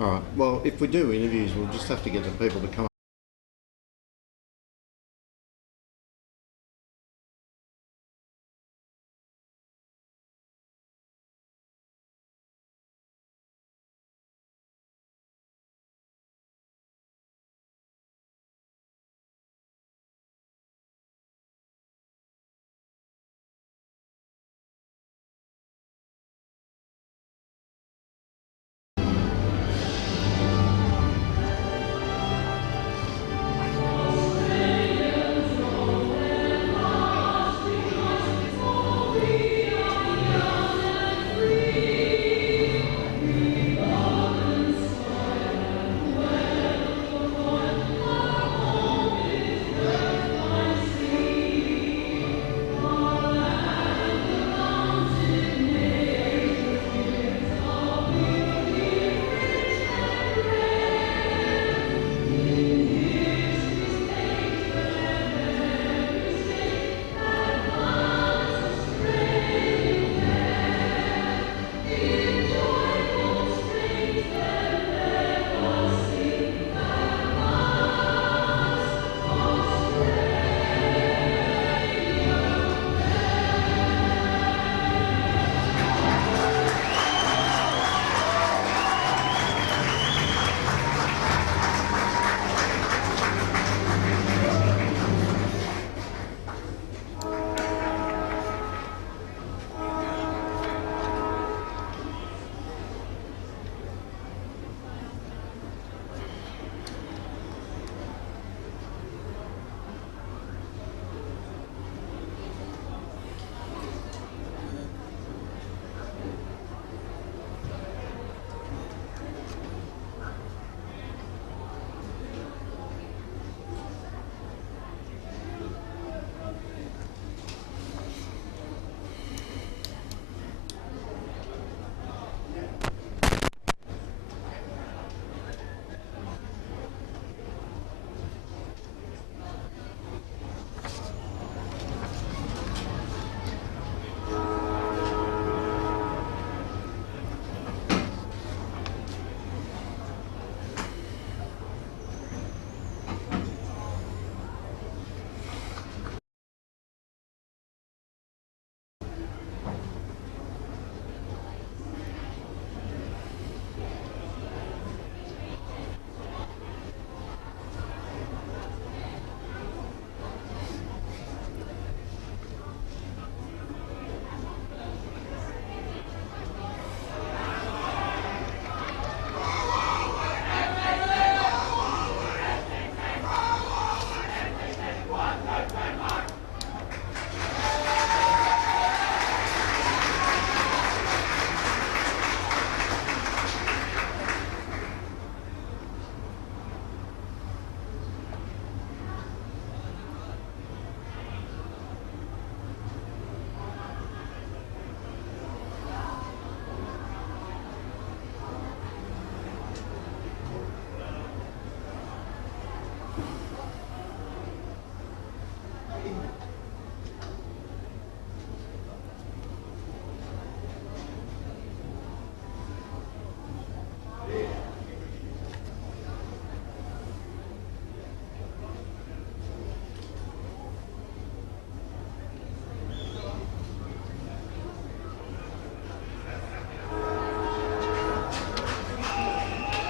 All right. Well, if we do interviews, we'll just have to get the people to come.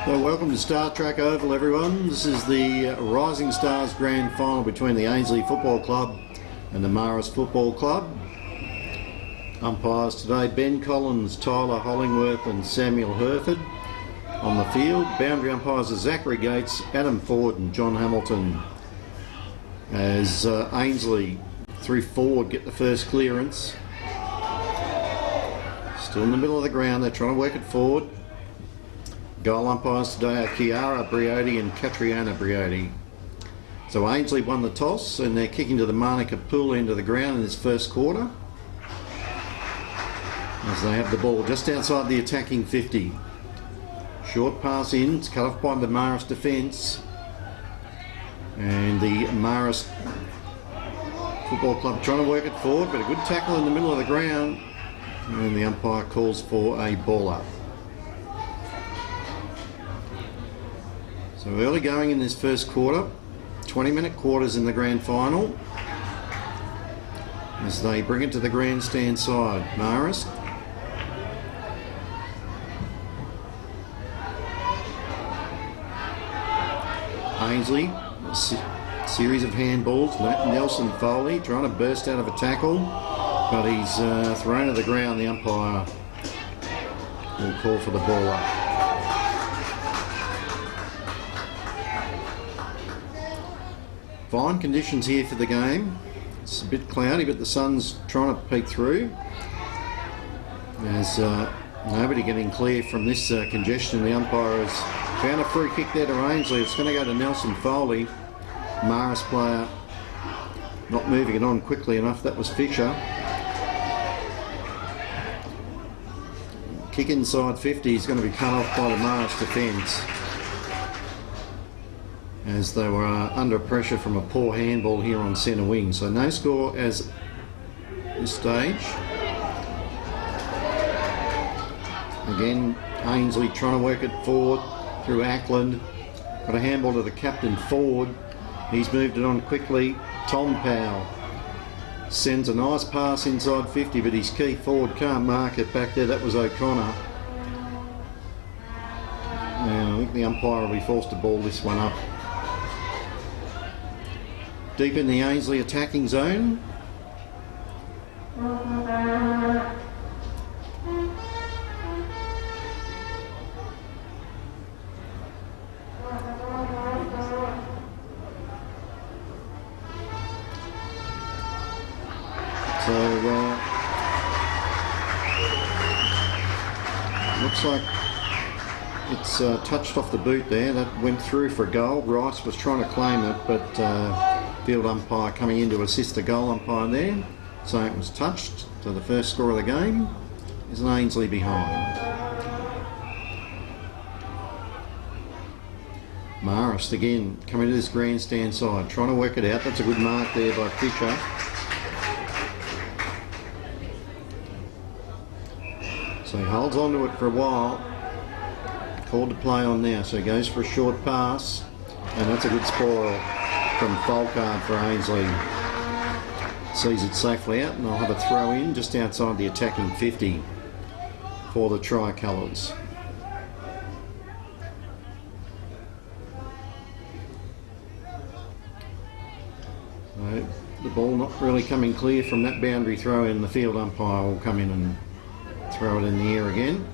Well, welcome to StarTrack Oval, everyone. This is the Rising Stars Grand Final between the Ainslie Football Club and the Marist Football Club. Umpires today, Ben Collins, Tyler Hollingworth and Samuel Herford. On the field, boundary umpires are Zachary Gates, Adam Ford and John Hamilton. As Ainslie through forward get the first clearance. Still in the middle of the ground, they're trying to work it forward. Goal umpires today are Chiara Briodi and Catriona Briodi. So Ainslie won the toss and they're kicking to the Manuka pool end of the ground in this first quarter. As they have the ball just outside the attacking 50. Short pass in, it's cut off by the Marist defence. And the Marist Football Club trying to work it forward, but a good tackle in the middle of the ground. And the umpire calls for a ball up. So early going in this first quarter, 20-minute quarters in the grand final, as they bring it to the grandstand side. Marist. Ainslie, series of handballs. Nelson Foley trying to burst out of a tackle, but he's thrown to the ground. The umpire will call for the ball up. Fine conditions here for the game. It's a bit cloudy, but the sun's trying to peek through. There's nobody getting clear from this congestion. The umpire has found a free kick there to Ainslie. It's going to go to Nelson Foley. Marist player not moving it on quickly enough. That was Fisher. Kick inside 50 is going to be cut off by the Marist defence, as they were under pressure from a poor handball here on centre wing. So no score as this stage. Again, Ainslie trying to work it forward through Ackland. Got a handball to the captain forward. He's moved it on quickly. Tom Powell sends a nice pass inside 50, but his key forward can't mark it back there. That was O'Connor. Now, I think the umpire will be forced to ball this one up. Deep in the Ainslie attacking zone. So, looks like it's touched off the boot there. That went through for a goal. Rice was trying to claim it, but field umpire coming in to assist the goal umpire there. So it was touched. So the first score of the game is an Ainslie behind. Marist again coming to this grandstand side, trying to work it out. That's a good mark there by Fisher. So he holds on to it for a while. Called to play on now, so he goes for a short pass, and that's a good spoil from Folkard for Ainslie. Sees it safely out, and they'll have a throw in just outside the attacking 50 for the Tricolours. So the ball not really coming clear from that boundary throw in. The field umpire will come in and throw it in the air again.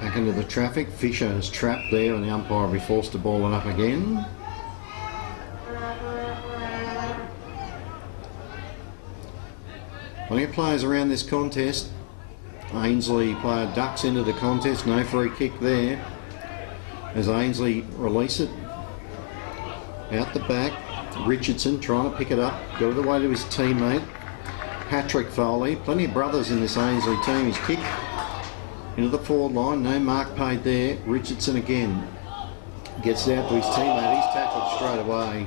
Back into the traffic. Fisher is trapped there, and the umpire will be forced to ball it up again. Plenty of players around this contest. Ainslie player ducks into the contest. No free kick there. As Ainslie release it. Out the back. Richardson trying to pick it up. Got it away to his teammate. Patrick Foley. Plenty of brothers in this Ainslie team. He's kicked into the forward line. No mark paid there. Richardson again. Gets it out to his teammate. He's tackled straight away.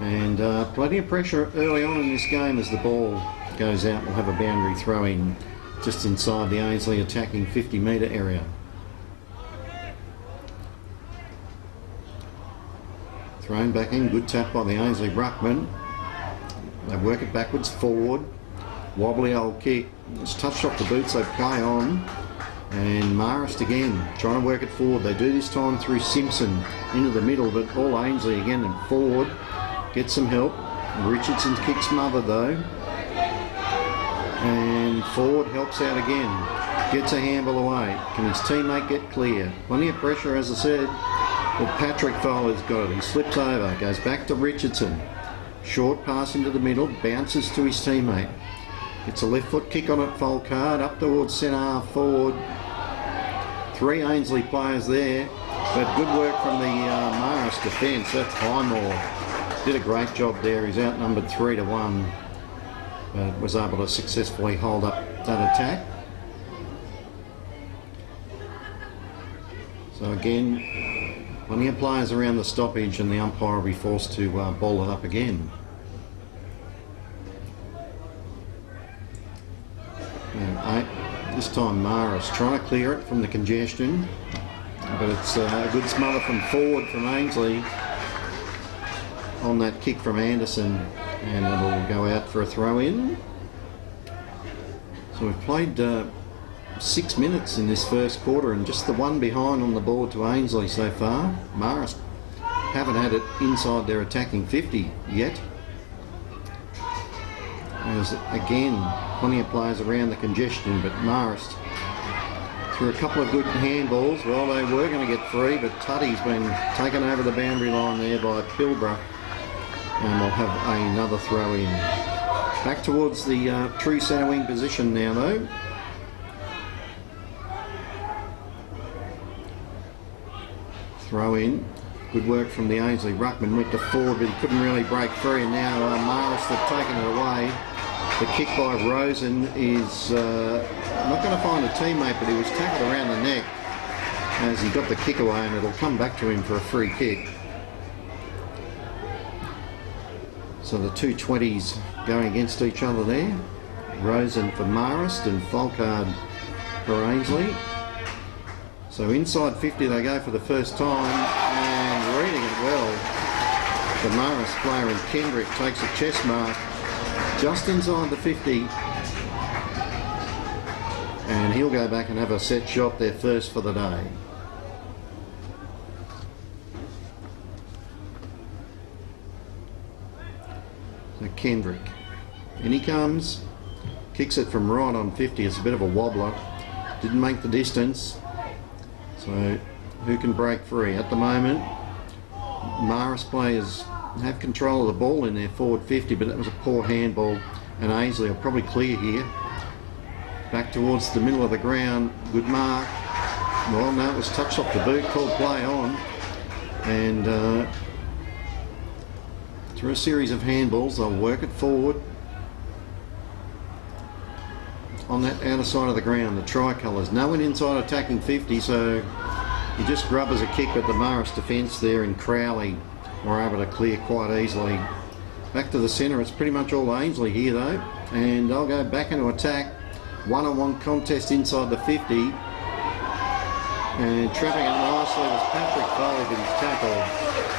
And plenty of pressure early on in this game as the ball goes out. We'll have a boundary throw in just inside the Ainslie attacking 50-metre area. Thrown back in. Good tap by the Ainslie ruckman. They work it backwards forward. Wobbly old kick. It's touched off the boots. They play on. And Marist again trying to work it forward. They do this time through Simpson into the middle, but all Ainslie again and forward. Get some help. Richardson's kick smothered though. And forward helps out again. Gets a handball away. Can his teammate get clear? Plenty of pressure, as I said. But Patrick Foley's got it. He slips over. Goes back to Richardson. Short pass into the middle. Bounces to his teammate. Gets a left foot kick on it. Folkard up towards centre half forward. 3 Ainslie players there. But good work from the Marist defence. That's Highmore. Did a great job there. He's outnumbered 3-1. But was able to successfully hold up that attack. So again, plenty of players around the stoppage, and the umpire will be forced to ball it up again. And This time Marist trying to clear it from the congestion, but it's a good smother from forward from Ainslie on that kick from Anderson, and it'll go out for a throw in. So we've played 6 minutes in this first quarter and just the one behind on the board to Ainslie so far. Marist haven't had it inside their attacking 50 yet. There's again plenty of players around the congestion, but Marist through a couple of good handballs. Well, they were going to get free, but Tutty's been taken over the boundary line there by Pilbara, and we'll have another throw in. Back towards the true centre wing position now though. Throw in. Good work from the Ainslie ruckman. Went to forward, but he couldn't really break free, and now Marist have taken it away. The kick by Rosen is not going to find a teammate, but he was tackled around the neck as he got the kick away, and it'll come back to him for a free kick. So the two 20s going against each other there. Rosen for Marist and Folkard for Ainslie. So inside 50 they go for the first time, and reading it well. The Marist player in Kendrick takes a chest mark just inside the 50. And he'll go back and have a set shot, their first for the day. So Kendrick. In he comes. Kicks it from right on 50. It's a bit of a wobbler. Didn't make the distance. So who can break free? At the moment, Marist players have control of the ball in their forward 50, but that was a poor handball, and Ainslie will probably clear here. Back towards the middle of the ground. Good mark. Well, no, it was touched off the boot, called play on. And through a series of handballs, they'll work it forward. On that outer side of the ground, the tricolours. No one inside attacking 50, so he just grubbers a kick at the Marist defence there, and Crowley were able to clear quite easily. Back to the centre, it's pretty much all Ainslie here though, and they'll go back into attack. One-on-one contest inside the 50, and trapping it nicely was Patrick Foley with his tackle,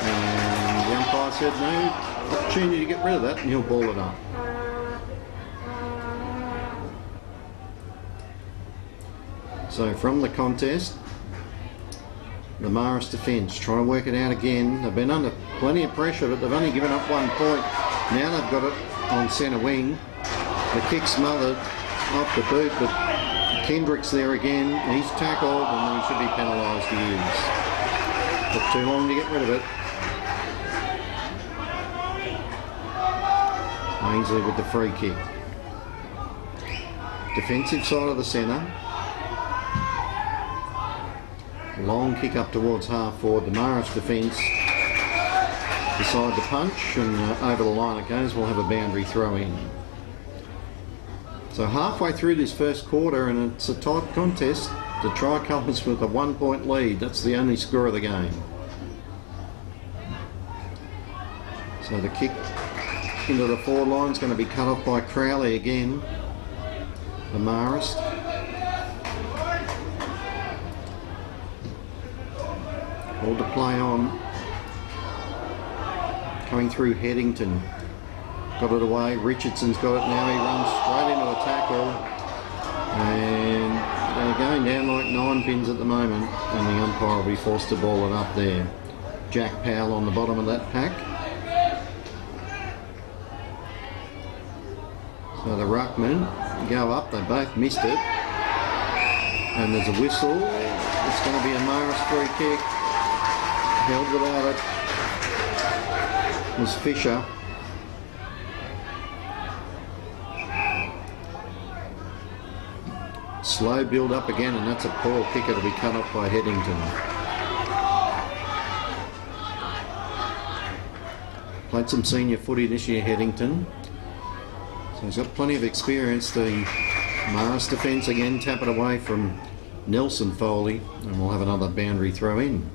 and the umpire said no opportunity to get rid of that, and he'll ball it up. So from the contest, the Marist defence trying to work it out again. They've been under plenty of pressure, but they've only given up 1 point. Now they've got it on centre wing. The kick smothered off the boot, but Kendrick's there again. He's tackled, and he should be penalised. He is. Took too long to get rid of it. Ainslie with the free kick. Defensive side of the centre. Long kick up towards half forward. The Marist defence decide to punch, and over the line it goes. We'll have a boundary throw in. So halfway through this first quarter, and it's a tight contest. The Tricolours with a 1 point lead. That's the only score of the game. So the kick into the forward line is going to be cut off by Crowley again. The Marist. All to play on. Coming through Headington. Got it away. Richardson's got it now. He runs straight into a tackle. And they're going down like 9 pins at the moment. And the umpire will be forced to ball it up there. Jack Powell on the bottom of that pack. So the ruckmen go up. They both missed it. And there's a whistle. It's going to be a Marist free kick. Held without it was Fisher. Slow build up again, and that's a poor kick. It'll be cut off by Headington. Played some senior footy this year, Headington. So he's got plenty of experience. The Marist defence again, tap it away from Nelson Foley, and we'll have another boundary throw in.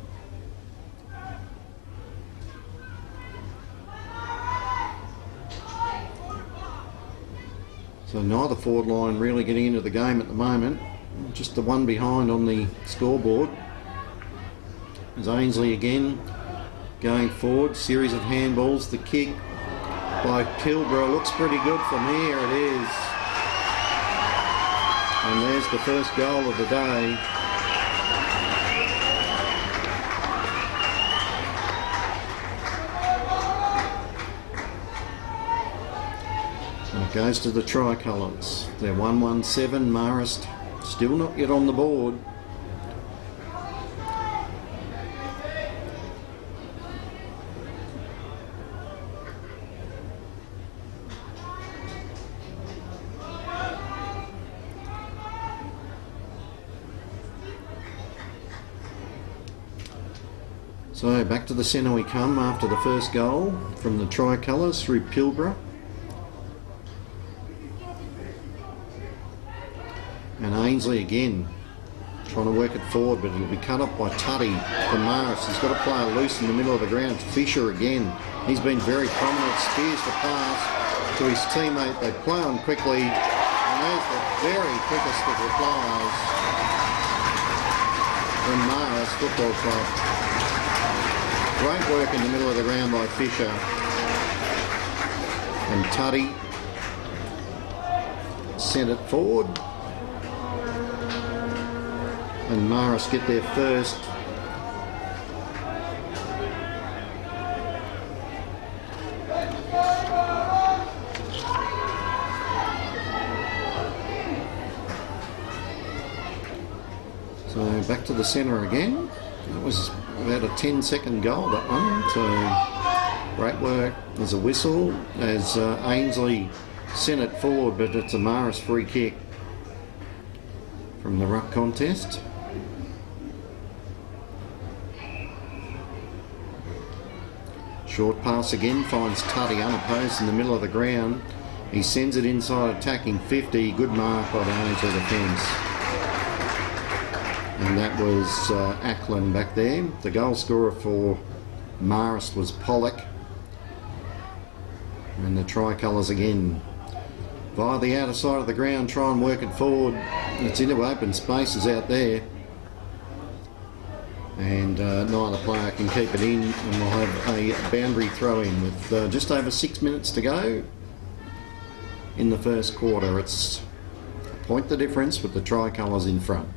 So neither forward line really getting into the game at the moment. Just the one behind on the scoreboard. There's Ainslie again going forward. Series of handballs. The kick by Pilbara looks pretty good from here. It is. And there's the first goal of the day. And it goes to the tricolours. They're 1-1-7. Marist still not yet on the board. So back to the centre we come after the first goal from the tricolours through Pilbara. And Ainslie again trying to work it forward, but it'll be cut off by Tutty from Marist. He's got to play it loose in the middle of the ground. Fisher again. He's been very prominent. Spears the pass to his teammate. They play on quickly. And there's the very quickest of replies from Marist Football Club. Great work in the middle of the ground by Fisher. And Tutty sent it forward. And Marist get there first. So back to the centre again. That was about a 10-second goal, that one. So great work. There's a whistle as Ainslie sent it forward, but it's a Marist free kick from the ruck contest. Short pass again, finds Tutty unopposed in the middle of the ground. He sends it inside attacking 50. Good mark by the Ainslie defence. And that was Ackland back there. The goal scorer for Marist was Pollock. And the tricolours again via the outer side of the ground try and work it forward. It's into open spaces out there. And neither player can keep it in, and we'll have a boundary throw in with just over 6 minutes to go in the first quarter. It's a point the difference with the tricolours in front.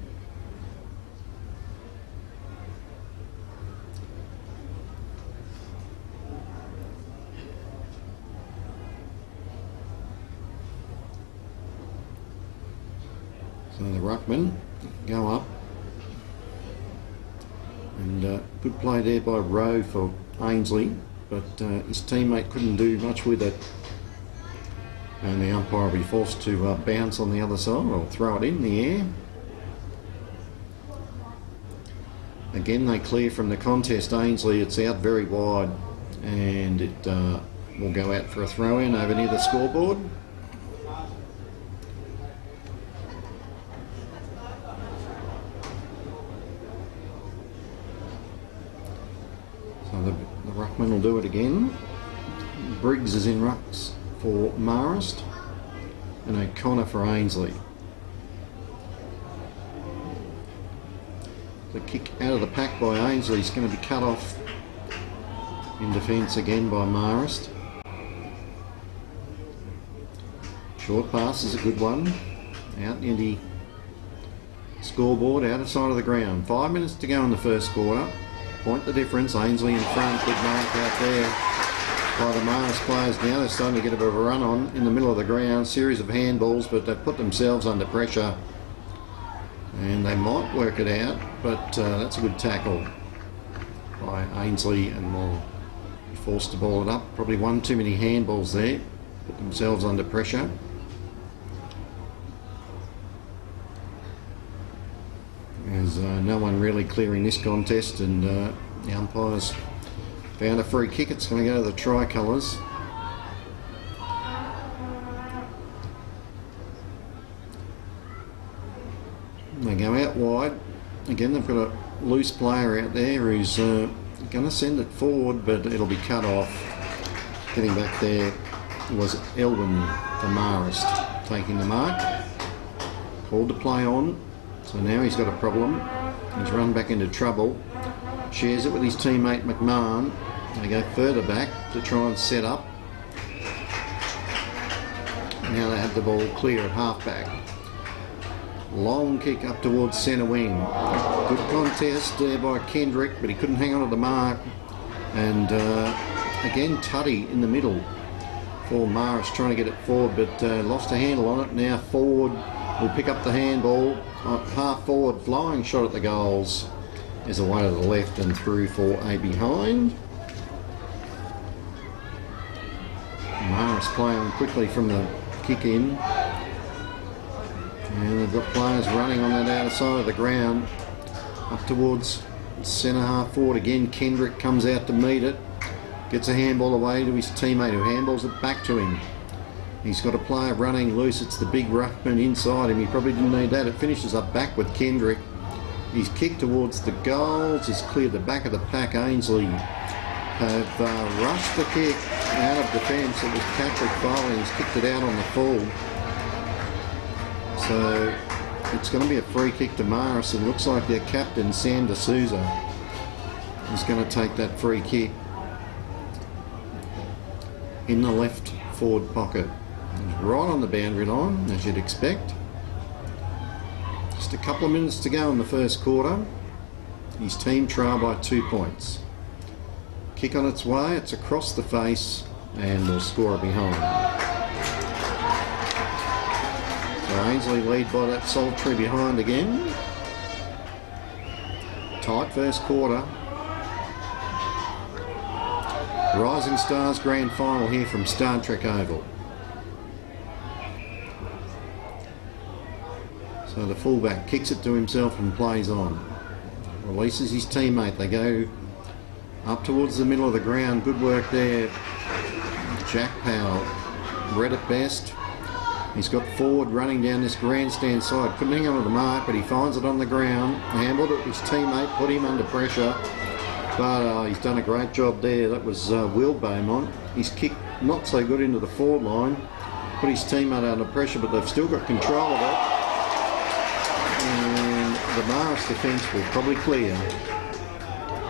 So the ruckman go up. And good play there by Rowe for Ainslie, but his teammate couldn't do much with it. And the umpire will be forced to bounce on the other side, or throw it in the air. Again, they clear from the contest. Ainslie, it's out very wide, and it will go out for a throw-in over near the scoreboard. So the ruckman will do it again. Briggs is in rucks for Marist, and O'Connor for Ainslie. The kick out of the pack by Ainslie is going to be cut off in defence again by Marist. Short pass is a good one. Out near the scoreboard, outer side of the ground. 5 minutes to go in the first quarter. Point the difference. Ainslie in front. Good mark out there by the Marist players. Now they're starting to get a bit of a run on in the middle of the ground. Series of handballs, but they've put themselves under pressure. And they might work it out, but that's a good tackle by Ainslie, and will be forced to ball it up. Probably one too many handballs there. Put themselves under pressure. There's no one really clearing this contest, and the umpires found a free kick. It's going to go to the tricolours. They go out wide. Again, they've got a loose player out there who's going to send it forward, but it'll be cut off. Getting back there was Elwyn for Marist. taking the mark. Called to play on. So now he's got a problem. He's run back into trouble. Shares it with his teammate McMahon. They go further back to try and set up. Now they have the ball clear at halfback. Long kick up towards centre wing. Good contest there by Kendrick, but he couldn't hang on to the mark. And again, Tuddy in the middle for Marist, trying to get it forward, but lost a handle on it. Now Ford will pick up the handball. Half forward, flying shot at the goals. There's a way to the left and through for a behind. Marist playing quickly from the kick in. And they've got players running on that outer side of the ground. Up towards centre half forward again. Kendrick comes out to meet it. Gets a handball away to his teammate who handballs it back to him. He's got a player running loose. It's the big ruckman inside him. He probably didn't need that. It finishes up back with Kendrick. His kick towards the goals is cleared the back of the pack. Ainslie have rushed the kick out of defence. It was Patrick Foley. He's kicked it out on the full. So it's going to be a free kick to Marist. It looks like their captain, Sam D'Souza, is going to take that free kick in the left forward pocket. He's right on the boundary line, as you'd expect. Just a couple of minutes to go in the first quarter. His team trail by 2 points. Kick on its way, it's across the face, and will score a behind. So Ainslie lead by that solitary behind again. Tight first quarter. Rising Stars Grand Final here from StarTrack Oval. So the fullback kicks it to himself and plays on. Releases his teammate. They go up towards the middle of the ground. Good work there. Jack Powell read it best. He's got Ford running down this grandstand side. Couldn't hang on to the mark, but he finds it on the ground. Handled it. His teammate put him under pressure. But he's done a great job there. That was Will Beaumont. He's kicked not so good into the forward line. Put his teammate under pressure, but they've still got control of it. And the Marist defence will probably clear.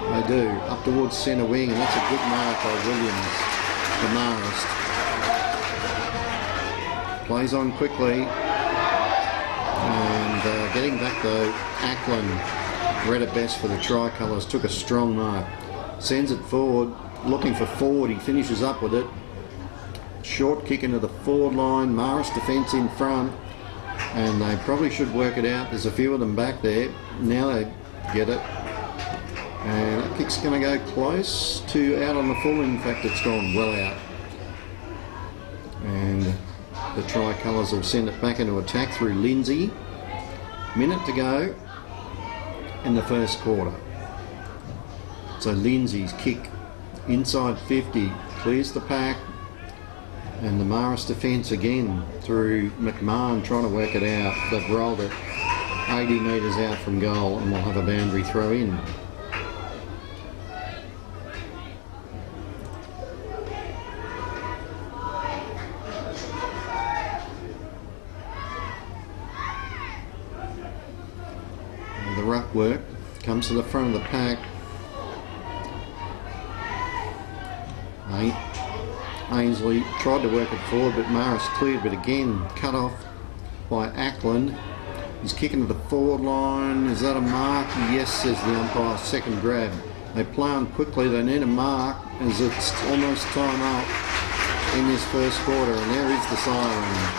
They do. Up towards centre wing, and that's a good mark by Williams for Marist. Plays on quickly. And getting back though, Ackland read it best for the tricolours, took a strong mark, sends it forward, looking for Ford. He finishes up with it. Short kick into the forward line. Marist defence in front, and they probably should work it out. There's a few of them back there. Now they get it, and that kick's going to go close to out on the full. In fact, it's gone well out, and the tricolours will send it back into attack through Lindsay. Minute to go in the first quarter. So Lindsay's kick inside 50 clears the pack, and the Marist defence again through McMahon trying to work it out. They've rolled it 80 metres out from goal, and we'll have a boundary throw in. The ruck work comes to the front of the pack. Ainslie tried to work it forward, but Marist cleared, but again cut off by Ackland. He's kicking to the forward line. Is that a mark? Yes, says the umpire. Second grab. They play on quickly. They need a mark as it's almost time up in this first quarter, and there is the siren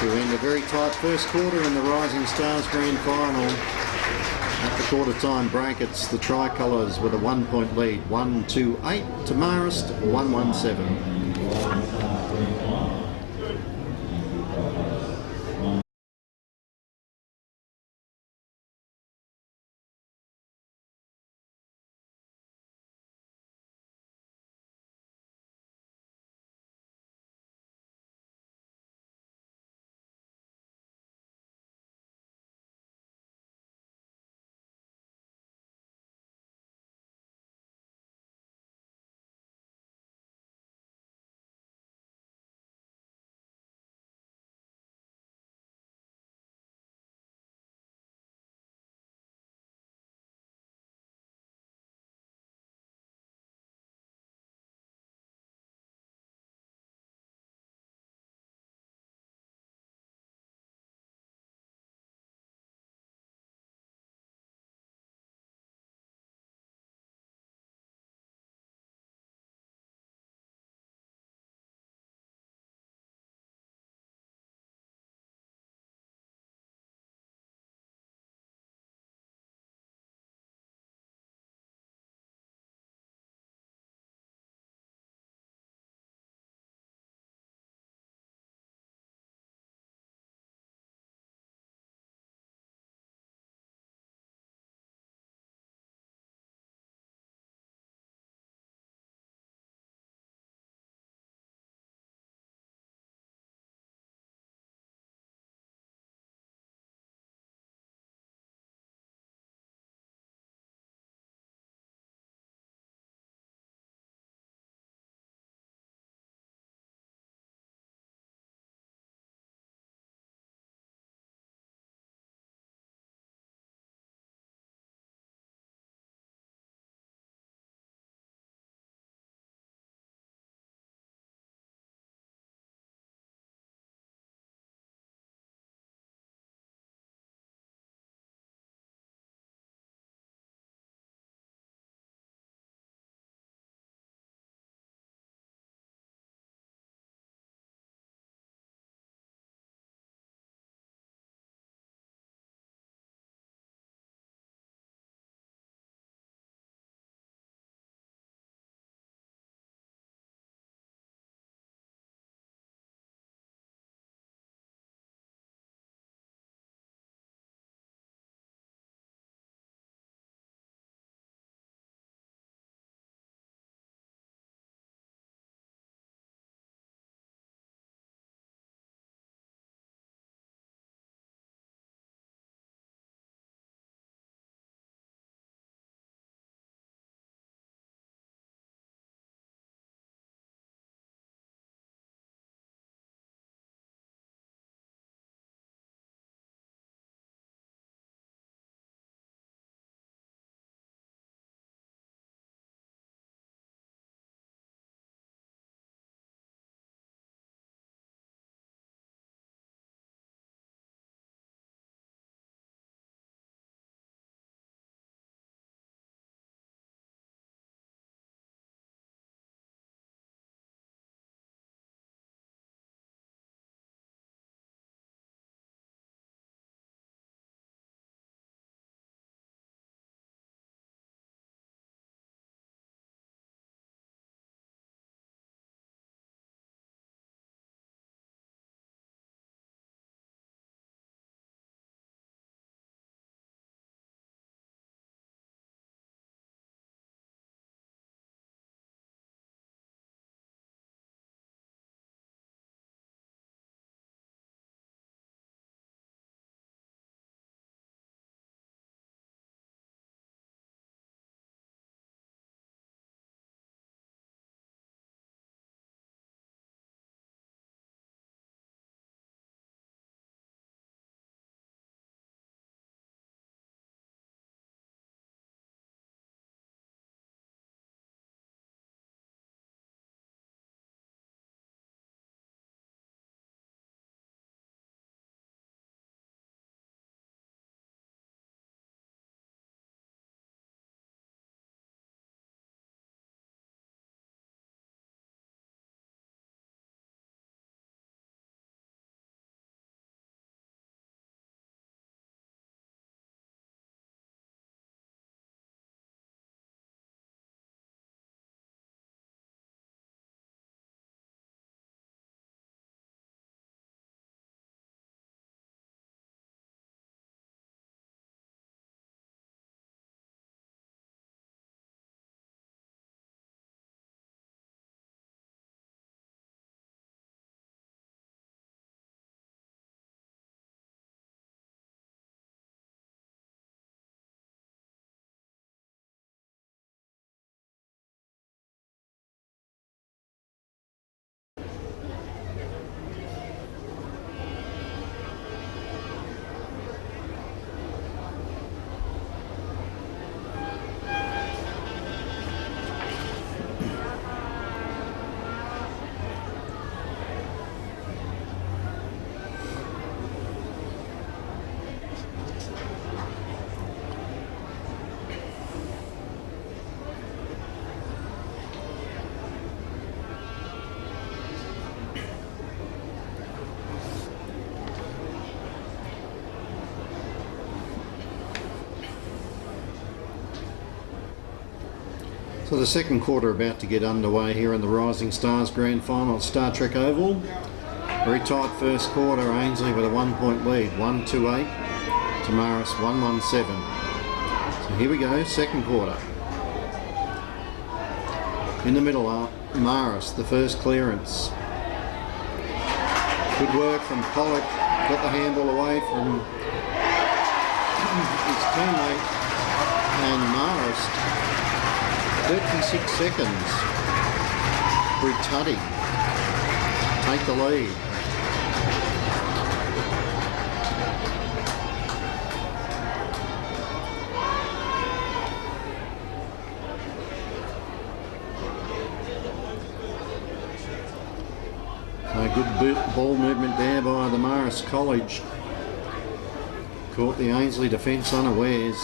to end a very tight first quarter in the Rising Stars Grand Final. At the quarter time break, it's the tricolours with a 1 point lead, 1-2-8 to Marist, 1-1-7. So the second quarter about to get underway here in the Rising Stars Grand Final at StarTrack Oval. Very tight first quarter, Ainslie with a 1-point lead, 1-28 to Marist, 1-17. So here we go, second quarter. In the middle are Marist, the first clearance. Good work from Pollock, got the handball away from his teammate, and Marist, 36 seconds, through Tuddy, take the lead. So good ball movement there by the Marist College. Caught the Ainslie defence unawares.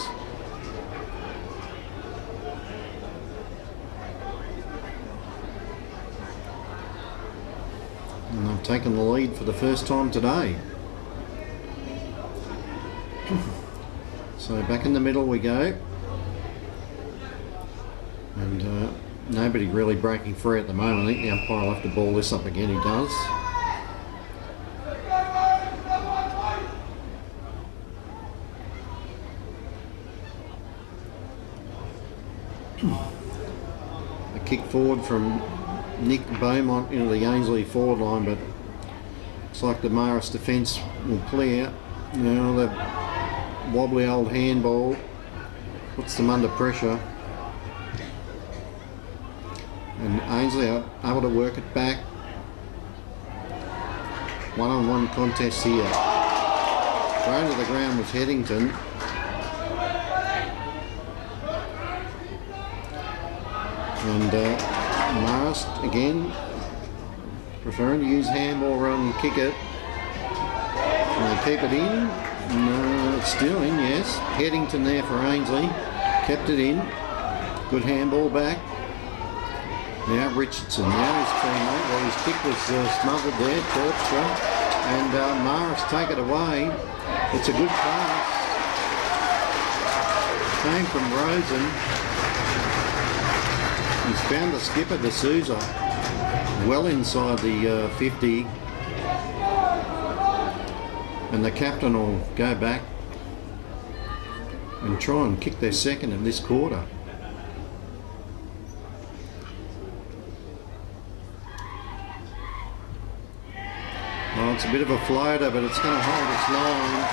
And they've taken the lead for the first time today. So back in the middle we go. And nobody really breaking free at the moment. I think the umpire will have to ball this up again. He does. A kick forward from Nick Beaumont into the Ainslie forward line, but looks like the Marist defence will clear. Now the wobbly old handball puts them under pressure. And Ainslie are able to work it back. One-on-one contest here. Thrown to the ground was Headington. And Marist again preferring to use handball rather than kick it. And they keep it in. No, it's still in, yes. Headington there for Ainslie. Kept it in. Good handball back. Now Richardson, now his teammate. Well, his kick was smothered there, Terpstra. And Marist take it away. It's a good pass. Came from Rosen. He's found the skipper, D'Souza, well inside the 50. And the captain will go back and try and kick their second in this quarter. Well, it's a bit of a floater, but it's going to hold its line.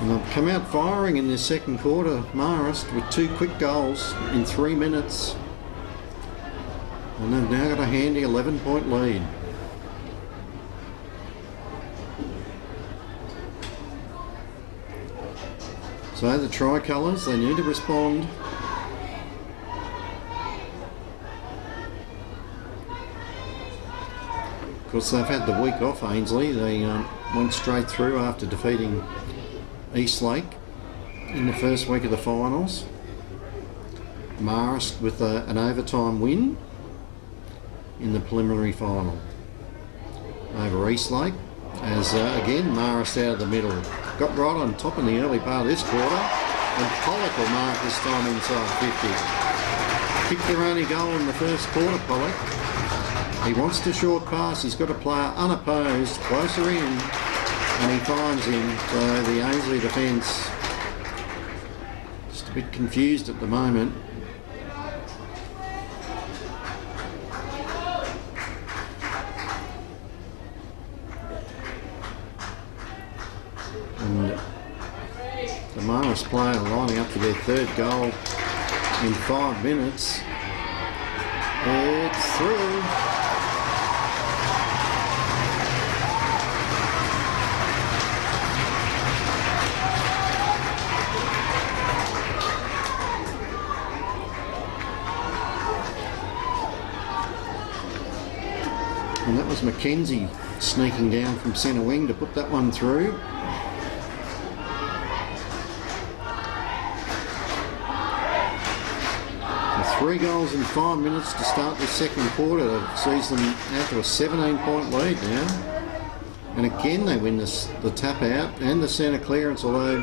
And they've come out firing in this second quarter, Marist, with 2 quick goals in 3 minutes. And they've now got a handy 11-point lead. So the tricolours, they need to respond. Of course, they've had the week off, Ainslie. They went straight through after defeating Eastlake in the first week of the finals. Marist with an overtime win in the preliminary final over Eastlake. As again, Marist out of the middle. Got right on top in the early part of this quarter, and Pollock will mark this time inside 50. Kicked their only goal in the first quarter, Pollock. He wants to short pass, he's got a player unopposed, closer in, and he finds him. So the Ainslie defence just a bit confused at the moment. And the Marist player lining up for their third goal in 5 minutes. It's through. And that was Mackenzie sneaking down from centre wing to put that one through. So 3 goals in 5 minutes to start the second quarter. That sees them out to a 17-point lead now. And again they win the tap out and the centre clearance, although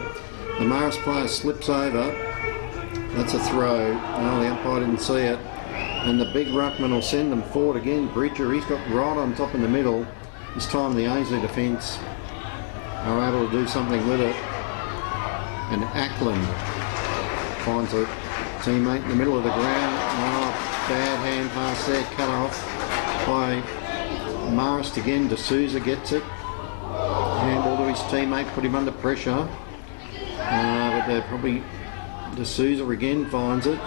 the Marist player slips over. That's a throw. Oh, the umpire didn't see it. And the big ruckman will send them forward again. Bridger, he's got right on top in the middle. This time the Ainslie defence are able to do something with it. And Ackland finds a teammate in the middle of the ground. Oh, bad hand pass there, cut off by Marist again. D'Souza gets it. Handball to his teammate, put him under pressure. But they're probably... D'Souza again finds it.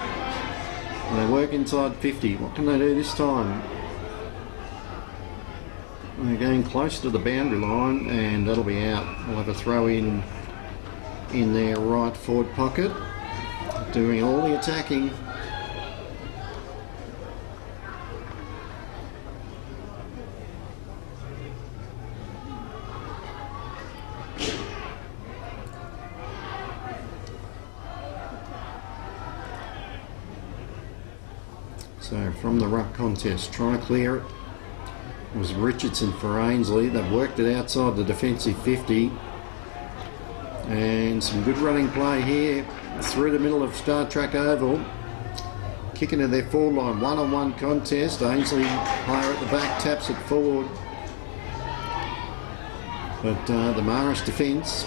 And they work inside 50. What can they do this time? They're going close to the boundary line, and that'll be out. We'll have a throw in their right forward pocket, doing all the attacking. So from the ruck contest, trying to clear it was Richardson for Ainslie. They've worked it outside the defensive 50. And some good running play here through the middle of StarTrack Oval. Kicking to their forward line, one-on-one contest. Ainslie player at the back taps it forward. But the Marist defence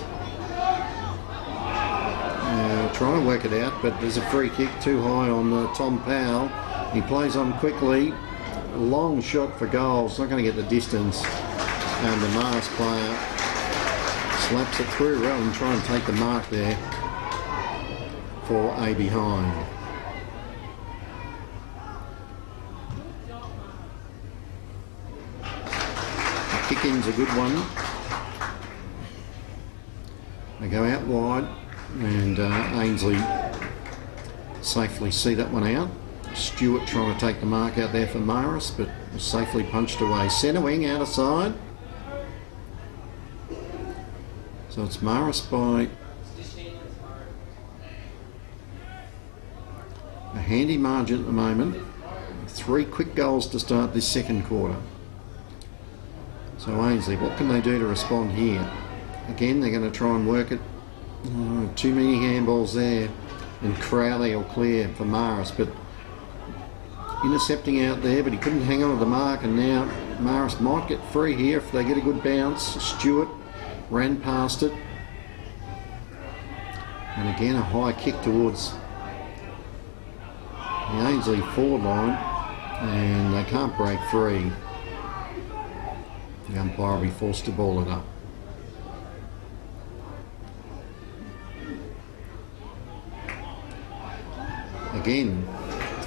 trying to work it out, but there's a free kick too high on Tom Powell. He plays on quickly. Long shot for goals, not going to get the distance. And the Marist player slaps it through rather than try and take the mark there for a behind. The kick-in's a good one. They go out wide, and Ainslie safely see that one out. Stewart trying to take the mark out there for Marist, but was safely punched away. Centre wing out of side. So it's Marist by a handy margin at the moment. 3 quick goals to start this second quarter. So Ainslie, what can they do to respond here? Again, they're going to try and work it. Oh, too many handballs there. And Crowley will clear for Marist, but intercepting out there, but he couldn't hang on to the mark, and now Marist might get free here if they get a good bounce. Stewart ran past it. And again, a high kick towards the Ainslie forward line, and they can't break free. The umpire will be forced to ball it up. Again,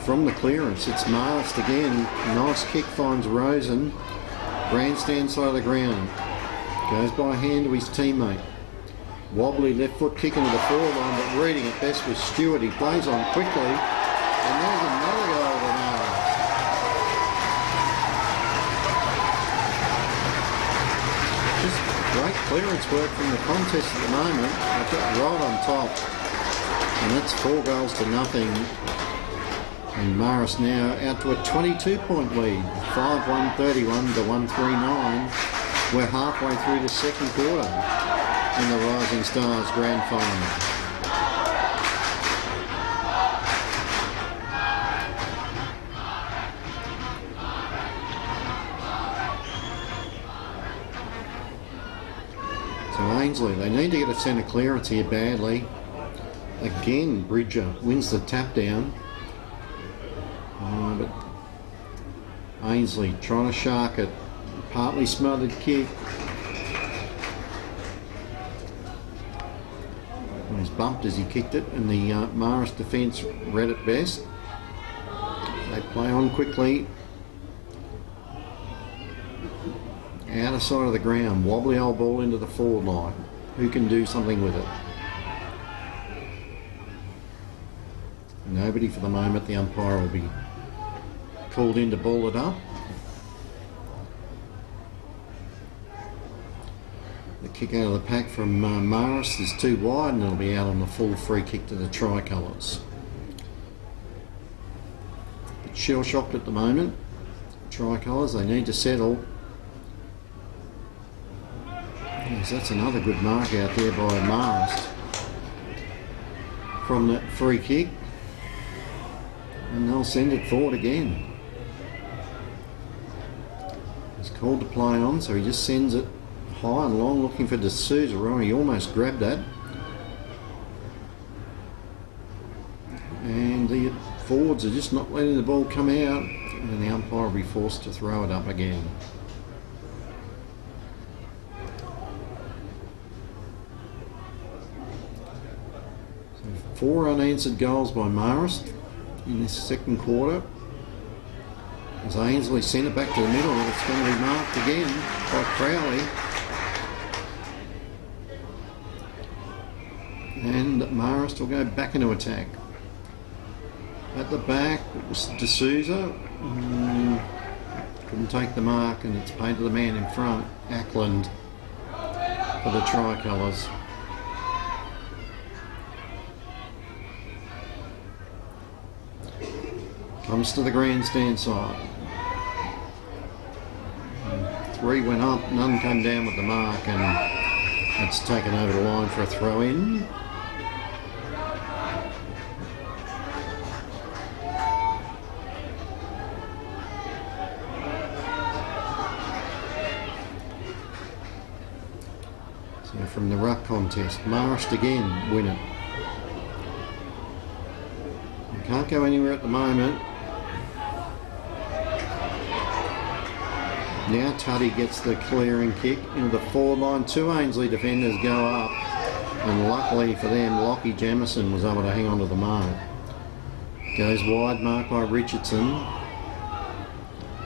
from the clearance, it's Marist again. Nice kick, finds Rosen. Grandstand side of the ground. Goes by hand to his teammate. Wobbly left foot kick into the forward line, but reading it best was Stewart. He plays on quickly. And there's another goal for Marist. Just great clearance work from the contest at the moment. They've got right on top. And that's 4 goals to nothing. And Marist now out to a 22-point lead. 5-1-31 to 1-3-9. We're halfway through the second quarter in the Rising Stars Grand Final. So Ainslie, they need to get a centre clearance here badly. Again, Bridger wins the tap down. But Ainslie trying to shark it. Partly smothered kick. He was bumped as he kicked it, and the Marist defence read it best. They play on quickly. Out of sight of the ground. Wobbly old ball into the forward line. Who can do something with it? Nobody for the moment. The umpire will be called in to ball it up. The kick out of the pack from Marist is too wide, and it'll be out on the full free kick to the Tricolours. Shell shocked at the moment. Tricolours, they need to settle. Yes, that's another good mark out there by Marist from that free kick. And they'll send it forward again. He's called to play on, so he just sends it high and long looking for D'Souza. He almost grabbed that. And the forwards are just not letting the ball come out, and the umpire will be forced to throw it up again. So 4 unanswered goals by Marist in this second quarter. As Ainslie sent it back to the middle, and it's going to be marked again by Crowley. And Marist will go back into attack. At the back, it was D'Souza. Couldn't take the mark, and it's paid to the man in front, Ackland, for the tricolours. Comes to the grandstand side. 3 went up, none came down with the mark, and it's taken over the line for a throw-in. So from the ruck contest, Marist again win it. You can't go anywhere at the moment. Now Tuddy gets the clearing kick into the forward line. 2 Ainslie defenders go up, and luckily for them, Lockie Jamieson was able to hang on to the mark. Goes wide, marked by Richardson.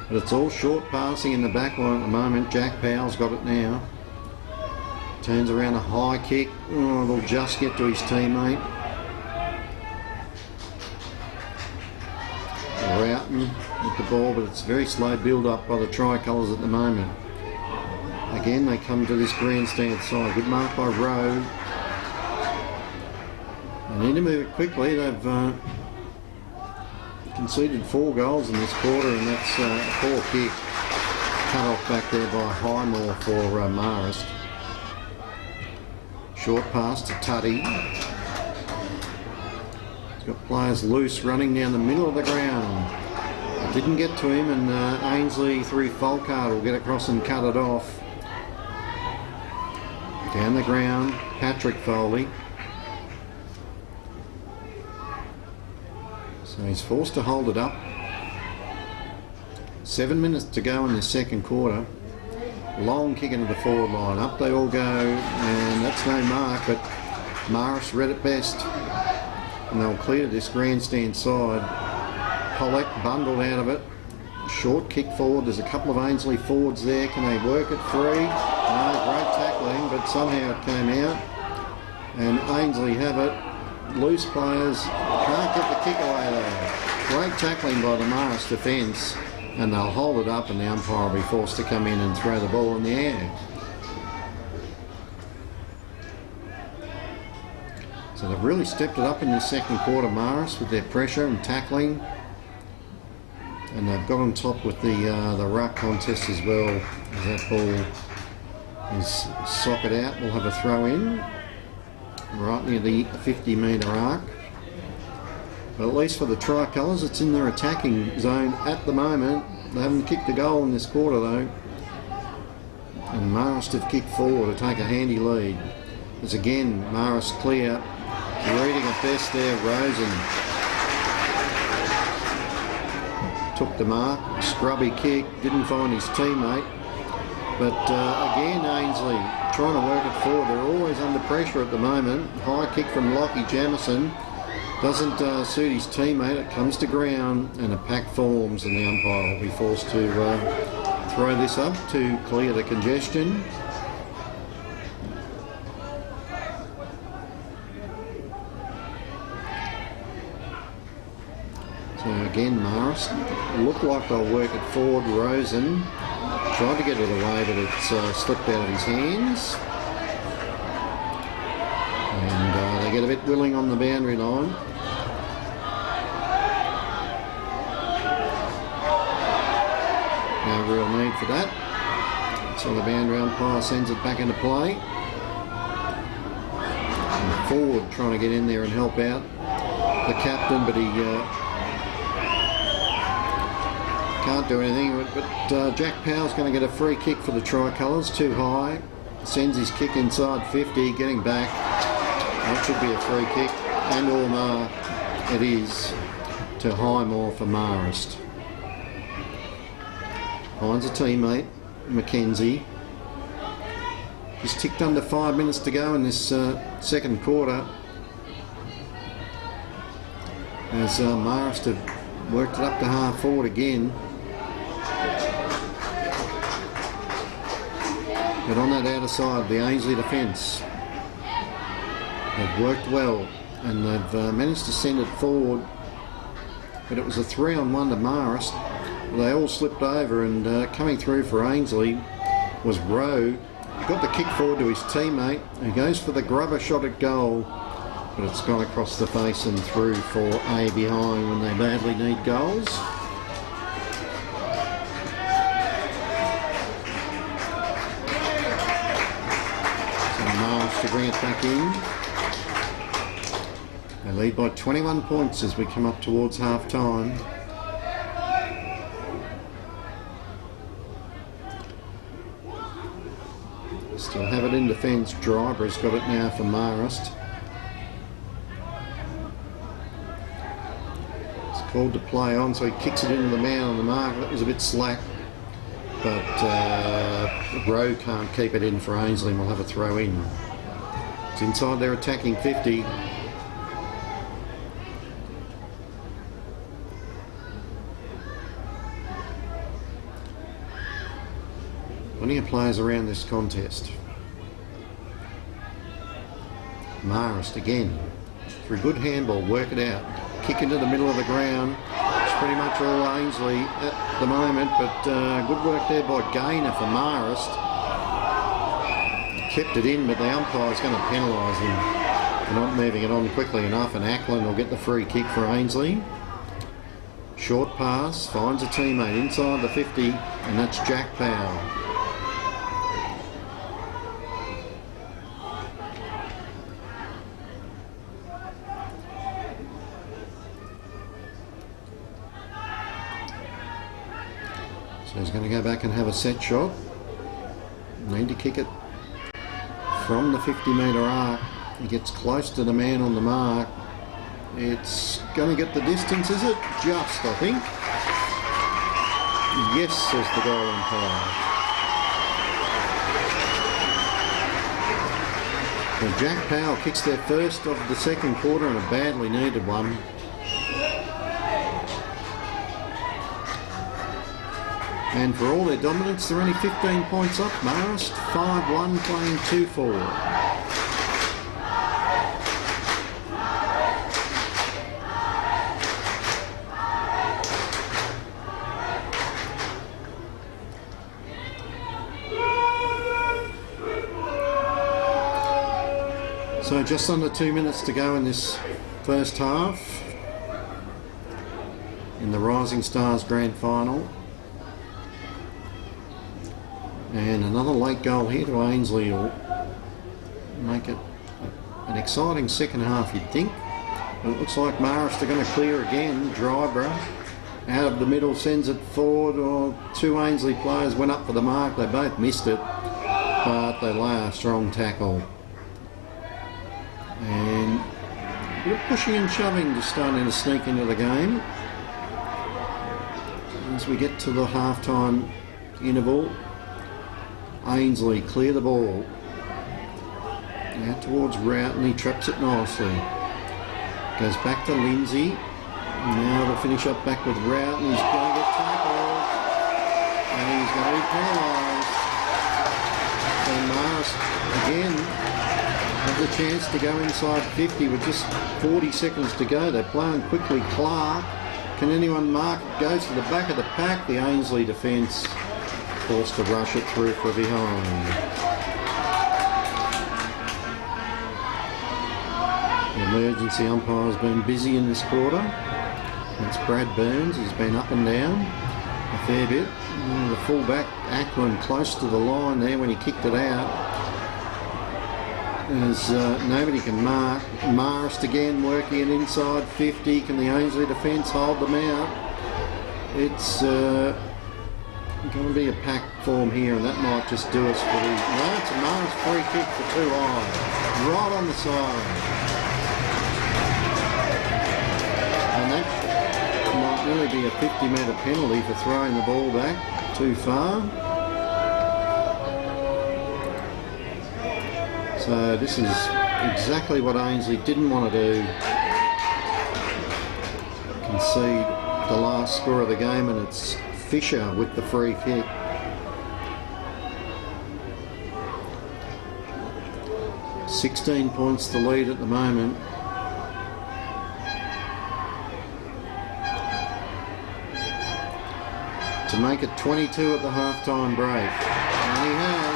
But it's all short passing in the back line at the moment. Jack Powell's got it now. Turns around a high kick. Oh, it'll just get to his teammate. Roughton with the ball, but it's very slow build-up by the tricolours at the moment. Again, they come to this grandstand side. Good mark by Rowe. They need to move it quickly. They've conceded 4 goals in this quarter, and that's a poor kick. Cut off back there by Highmore for Marist. Short pass to Tuddy. He's got players loose running down the middle of the ground. It didn't get to him, and Ainslie through Folkard will get across and cut it off. Down the ground, Patrick Foley. So he's forced to hold it up. 7 minutes to go in the second quarter. Long kick into the forward line. Up they all go, and that's no mark, but Marist read it best. And they'll clear this grandstand side. Pollock bundled out of it. Short kick forward. There's a couple of Ainslie forwards there. Can they work it free? No, great tackling, but somehow it came out. And Ainslie have it. Loose players. Can't get the kick away there. Great tackling by the Marist defence. And they'll hold it up, and the umpire will be forced to come in and throw the ball in the air. So they've really stepped it up in the second quarter, Marist, with their pressure and tackling. And they've got on top with the ruck contest as well. As that ball is socket out, we'll have a throw in right near the 50-metre arc. But at least for the tricolours, it's in their attacking zone at the moment. They haven't kicked a goal in this quarter though. And Marist have kicked forward to take a handy lead. As again, Marist clear. Reading it best there, Rosen. Took the mark, scrubby kick, didn't find his teammate. But again, Ainslie trying to work it forward. They're always under pressure at the moment. High kick from Lockie Jamieson. Doesn't suit his teammate. It comes to ground, and a pack forms, and the umpire will be forced to throw this up to clear the congestion. So again, Marist look like they'll work it forward. Rosen tried to get it away, but it's slipped out of his hands. And they get a bit willing on the boundary line. No real need for that. So the boundary umpire sends it back into play. And Ford trying to get in there and help out the captain, but he can't do anything. But Jack Powell's going to get a free kick for the Tricolours, too high. Sends his kick inside 50, getting back. That should be a free kick. And Ormar, it is, to Highmore for Marist. Finds a teammate, Mackenzie. Just ticked under 5 minutes to go in this second quarter, as Marist have worked it up to half forward again. But on that outer side, the Ainslie defence, they've worked well and they've managed to send it forward. But it was a 3-on-1 to Marist. They all slipped over, and coming through for Ainslie was Rowe. Got the kick forward to his teammate, who goes for the grubber shot at goal, but it's gone across the face and through for A behind when they badly need goals. So Marist to bring it back in. They lead by 21 points as we come up towards half time. Still have it in defence. Driver has got it now for Marist. It's called to play on, so he kicks it into the man on the mark. That was a bit slack, but Rowe can't keep it in for Ainslie, and we'll have a throw in. It's inside their attacking 50. Plenty of players around this contest. Marist again, for a good handball, work it out. Kick into the middle of the ground. It's pretty much all Ainslie at the moment, but good work there by Gaynor for Marist. Kept it in, but the umpire's going to penalise him for not moving it on quickly enough, and Ackland will get the free kick for Ainslie. Short pass, finds a teammate inside the 50, and that's Jack Powell. So he's going to go back and have a set shot. Need to kick it from the 50-metre arc. He gets close to the man on the mark. It's going to get the distance, is it? Just, I think. Yes, says the goal umpire. Well, Jack Powell kicks their first of the second quarter, and a badly needed one. And for all their dominance, they're only 15 points up. Marist 5-1, playing 2-4. So just under 2 minutes to go in this first half in the Rising Stars Grand Final. And another late goal here to Ainslie will make it an exciting second half, you'd think. But it looks like Marist are going to clear again. Driver out of the middle sends it forward. Or two Ainslie players went up for the mark. They both missed it, but they lay a strong tackle. And a bit of pushing and shoving just starting to sneak into the game. As we get to the half-time interval, Ainslie clear the ball. Out towards Rout, and he traps it nicely. Goes back to Lindsay. Now they'll finish up back with Rout, and he's going to get tackled. And he's going to be penalised. And Marist again have the chance to go inside 50 with just 40 seconds to go. They're playing quickly. Clark. Can anyone mark it? Goes to the back of the pack. The Ainslie defence forced to rush it through for behind. The emergency umpire's been busy in this quarter. That's Brad Burns. He's been up and down a fair bit. The full-back Ackland close to the line there when he kicked it out. As nobody can mark. Marist again working it inside 50. Can the Ainslie defence hold them out? It's going to be a pack form here, and that might just do us for the... No, it's a Marist free kick for 2 high. Right on the side. And that might really be a 50-metre penalty for throwing the ball back too far. So this is exactly what Ainslie didn't want to do. Concede the last score of the game, and it's Fisher with the free kick. $16 points the lead at the moment. To make it 22 at the half-time break. And he has.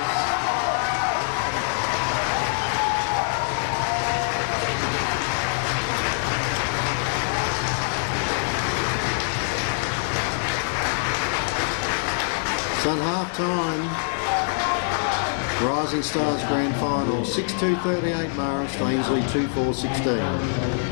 So at half-time, Rising Stars Grand Final, 6-2-38 Marist, Ainslie 2-4-16.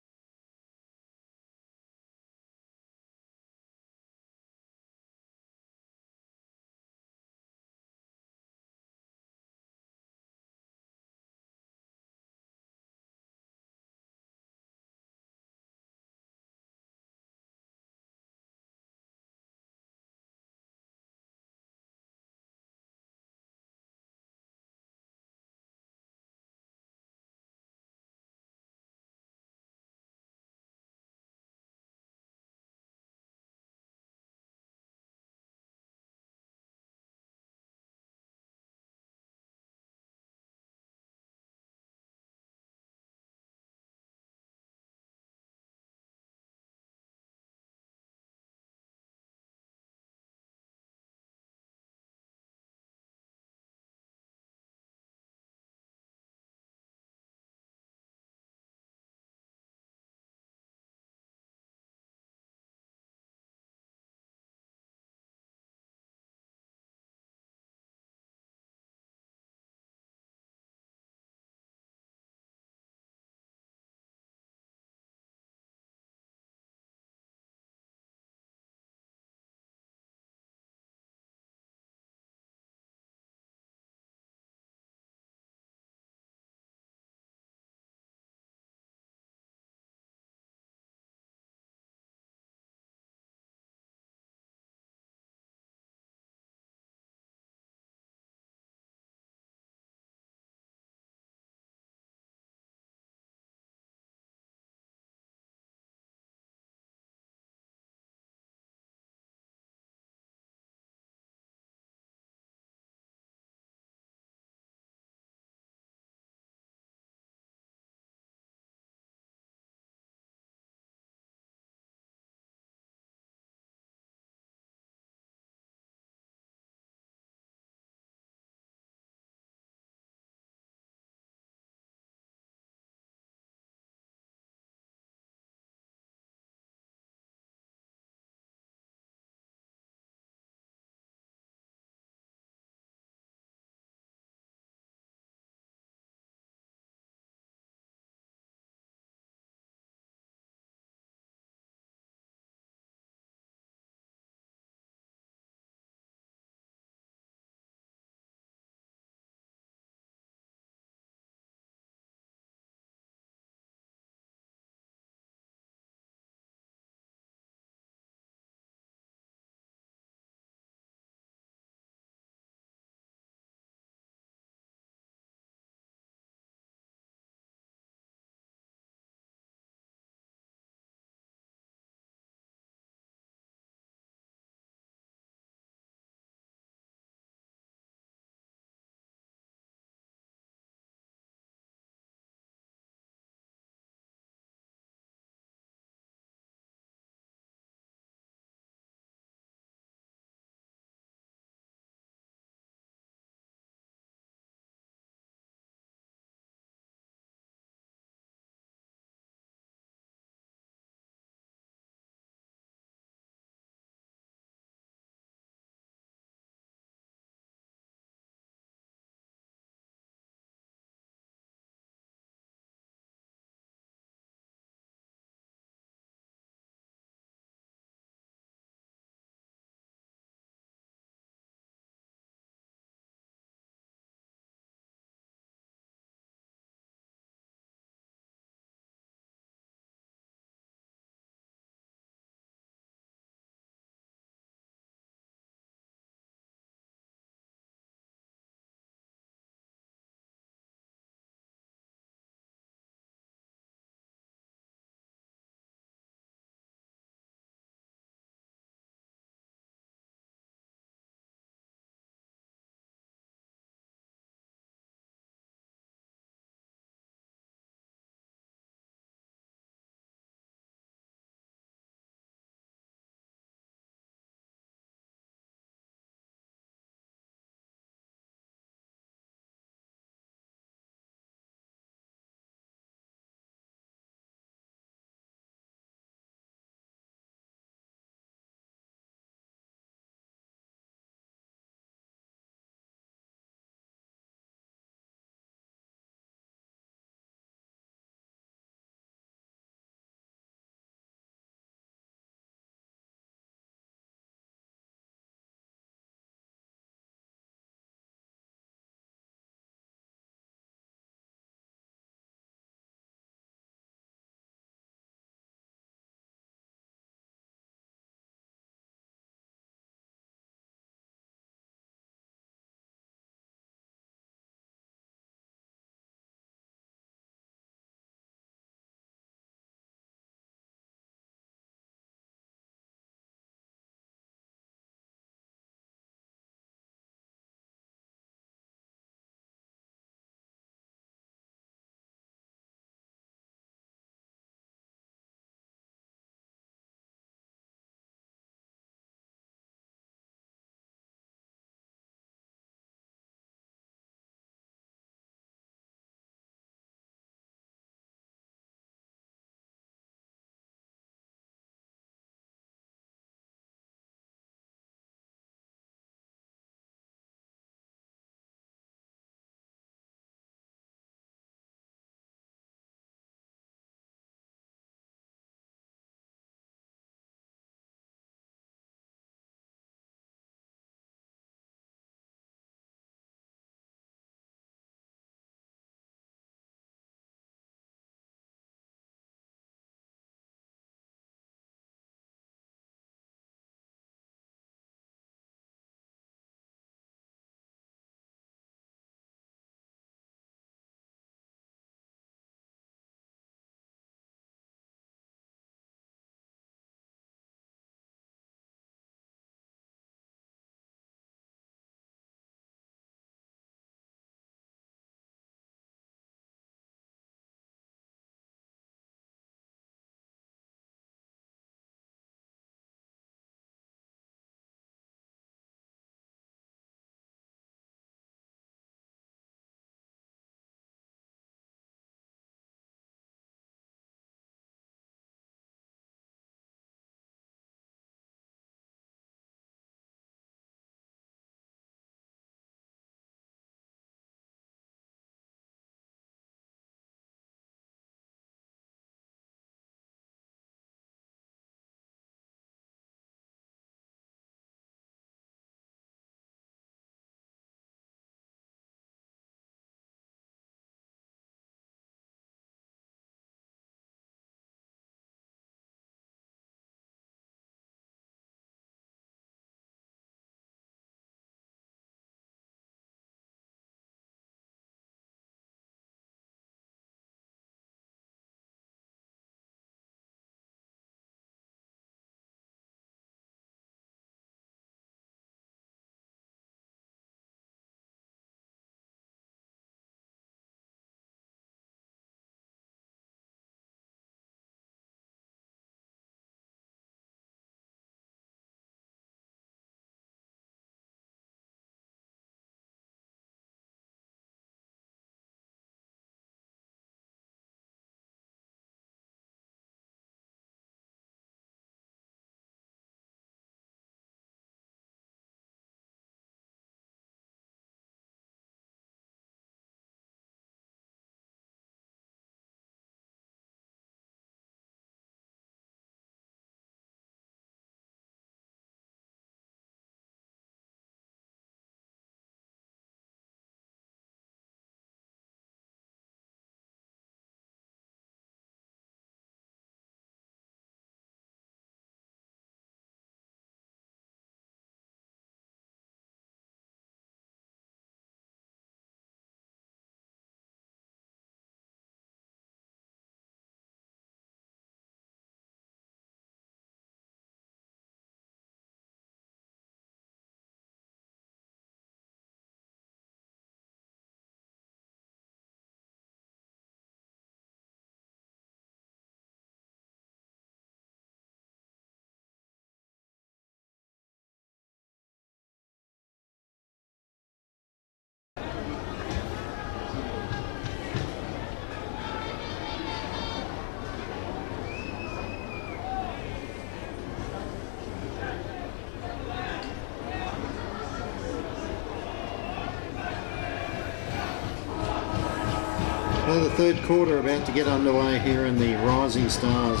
third quarter about to get underway here in the Rising Stars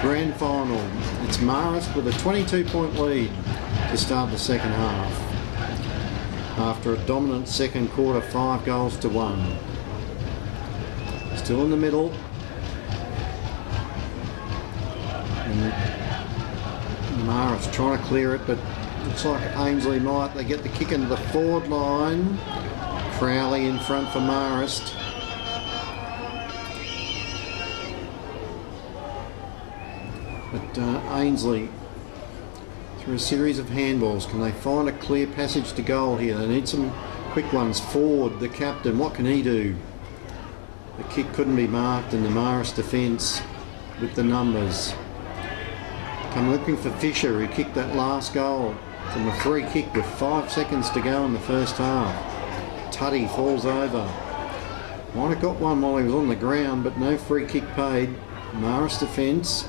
Grand Final. It's Marist with a 22-point lead to start the second half. After a dominant second quarter, 5 goals to 1. Still in the middle. And Marist trying to clear it, but looks like Ainslie might. They get the kick into the forward line. Crowley in front for Marist. But Ainslie, through a series of handballs, can they find a clear passage to goal here? They need some quick ones. Ford, the captain, what can he do? The kick couldn't be marked in the Marist defence with the numbers. Come looking for Fisher, who kicked that last goal from a free kick with 5 seconds to go in the first half. Tuddy falls over. Might have got one while he was on the ground, but no free kick paid. Marist defence.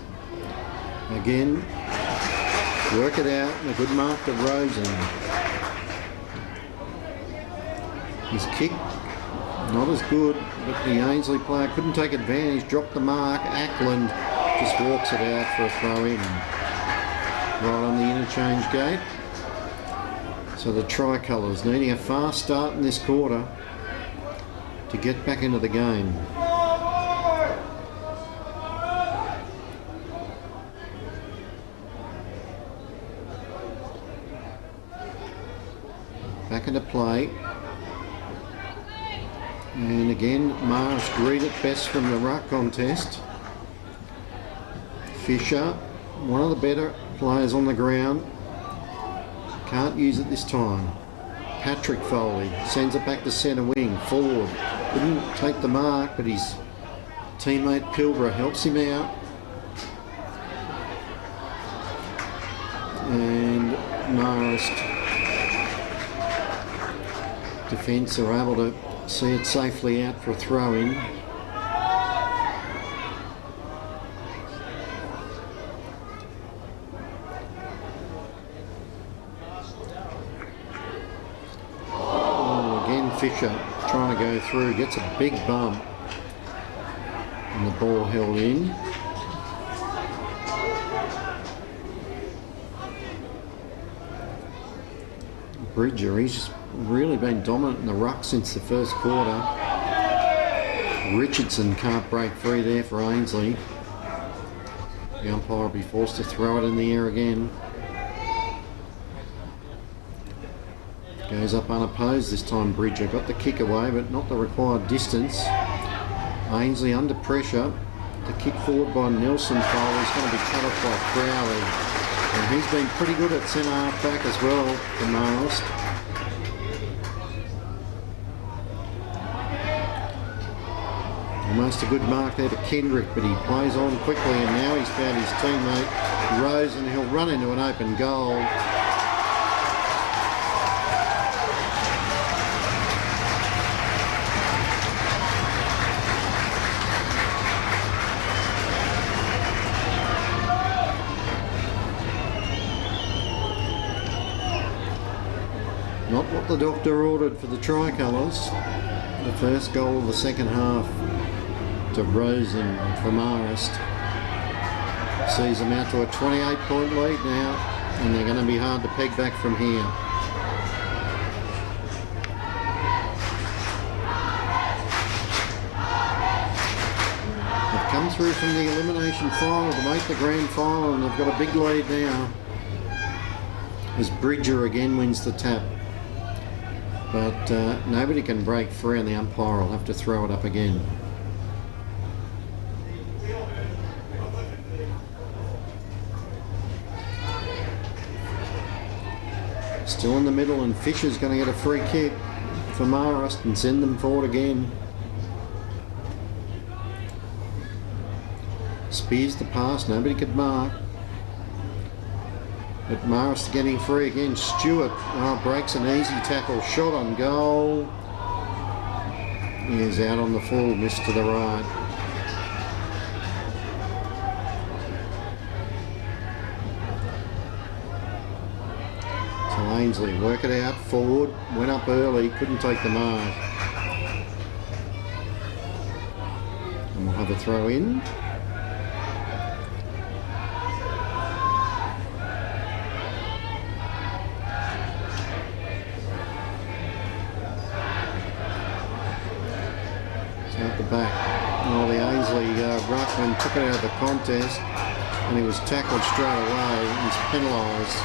Again, work it out, and a good mark to Rosen. His kick, not as good, but the Ainslie player couldn't take advantage, dropped the mark. Ackland just walks it out for a throw in. Right on the interchange gate. So the Tricolours needing a fast start in this quarter to get back into the game. Back into play. And again, Marist greet it best from the ruck contest. Fisher, one of the better players on the ground. Can't use it this time. Patrick Foley sends it back to centre wing. Forward. Couldn't take the mark, but his teammate Pilbara helps him out. And Marist defence are able to see it safely out for a throw in. Fisher trying to go through, gets a big bump, and the ball held in. Bridger, he's just really been dominant in the ruck since the first quarter. Richardson can't break free there for Ainslie. The umpire will be forced to throw it in the air again. Goes up unopposed this time, Bridger. Got the kick away, but not the required distance. Ainslie under pressure. The kick forward by Nelson Foley is going to be cut off by Crowley. And he's been pretty good at centre half back as well for Marist. Almost a good mark there to Kendrick, but he plays on quickly, and now he's found his teammate Rose, and he'll run into an open goal. Not what the doctor ordered for the Tricolours. The first goal of the second half to Rosen for Marist sees them out to a 28-point lead now, and they're going to be hard to peg back from here. They've come through from the elimination final to make the grand final, and they've got a big lead now as Bridger again wins the tap. But nobody can break free, and the umpire will have to throw it up again. Still in the middle, and Fisher's going to get a free kick for Marist and send them forward again. Spears the pass, nobody could mark. But Marist getting free again. Stewart breaks an easy tackle. Shot on goal. He is out on the full, missed to the right. So Ainslie work it out forward. Went up early, couldn't take the mark. throw in. So at the back, the Ainslie ruckman took it out of the contest and he was tackled straight away. He's penalised.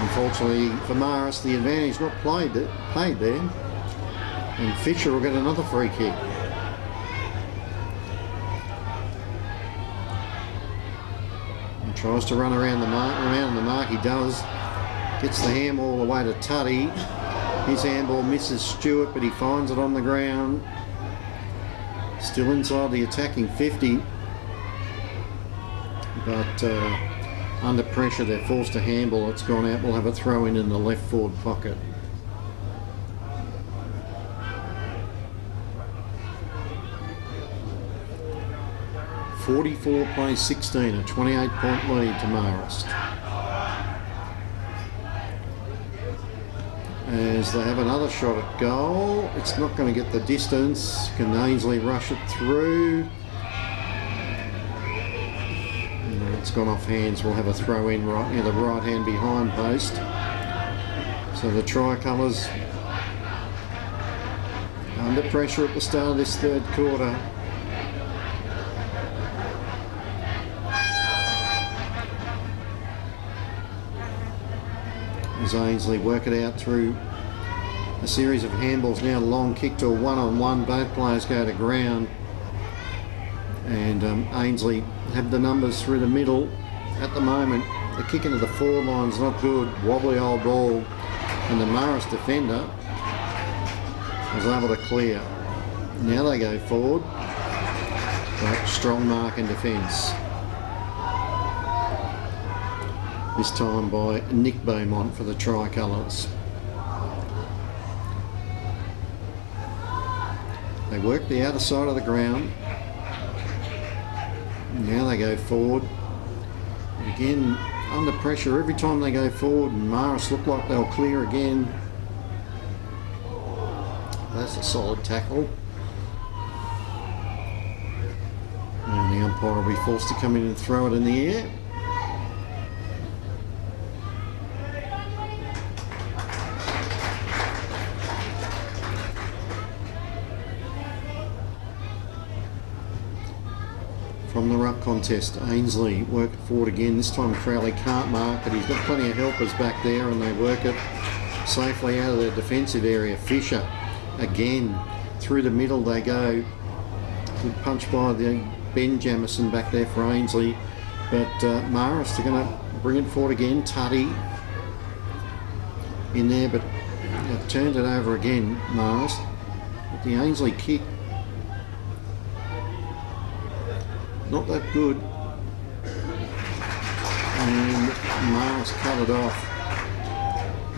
Unfortunately for Marist, the advantage not paid there. And Fisher will get another free kick. He tries to run around the mark, he does. Gets the handball away to Tuddy. His handball misses Stewart, but he finds it on the ground. Still inside the attacking 50. But under pressure, they're forced to handball. It's gone out. We'll have a throw in the left forward pocket. (44 plays 16, a 28-point lead to Marist. As they have another shot at goal. It's not going to get the distance. Can Ainslie rush it through? No, it's gone off hands. We'll have a throw in right near the right hand behind post. So the tricolours under pressure at the start of this third quarter. As Ainslie work it out through a series of handballs, now long kick to a one-on-one, both players go to ground, and Ainslie have the numbers through the middle. At the moment, the kick into the forward line's not good, wobbly old ball, and the Marist defender was able to clear. Now they go forward, but strong mark in defence. This time by Nick Beaumont for the tricolours. They work the outer side of the ground. Now they go forward. Again, under pressure every time they go forward, and Marist look like they'll clear again. That's a solid tackle. And the umpire will be forced to come in and throw it in the air. From the ruck contest, Ainslie work it forward again. This time Crowley can't mark, but he's got plenty of helpers back there, and they work it safely out of their defensive area. Fisher again through the middle they go. Good punch by the Ben Jamison back there for Ainslie, but Marist are going to bring it forward again. Tuddy in there, but they've turned it over again, Marist. But the Ainslie kick, not that good, and Marist cut it off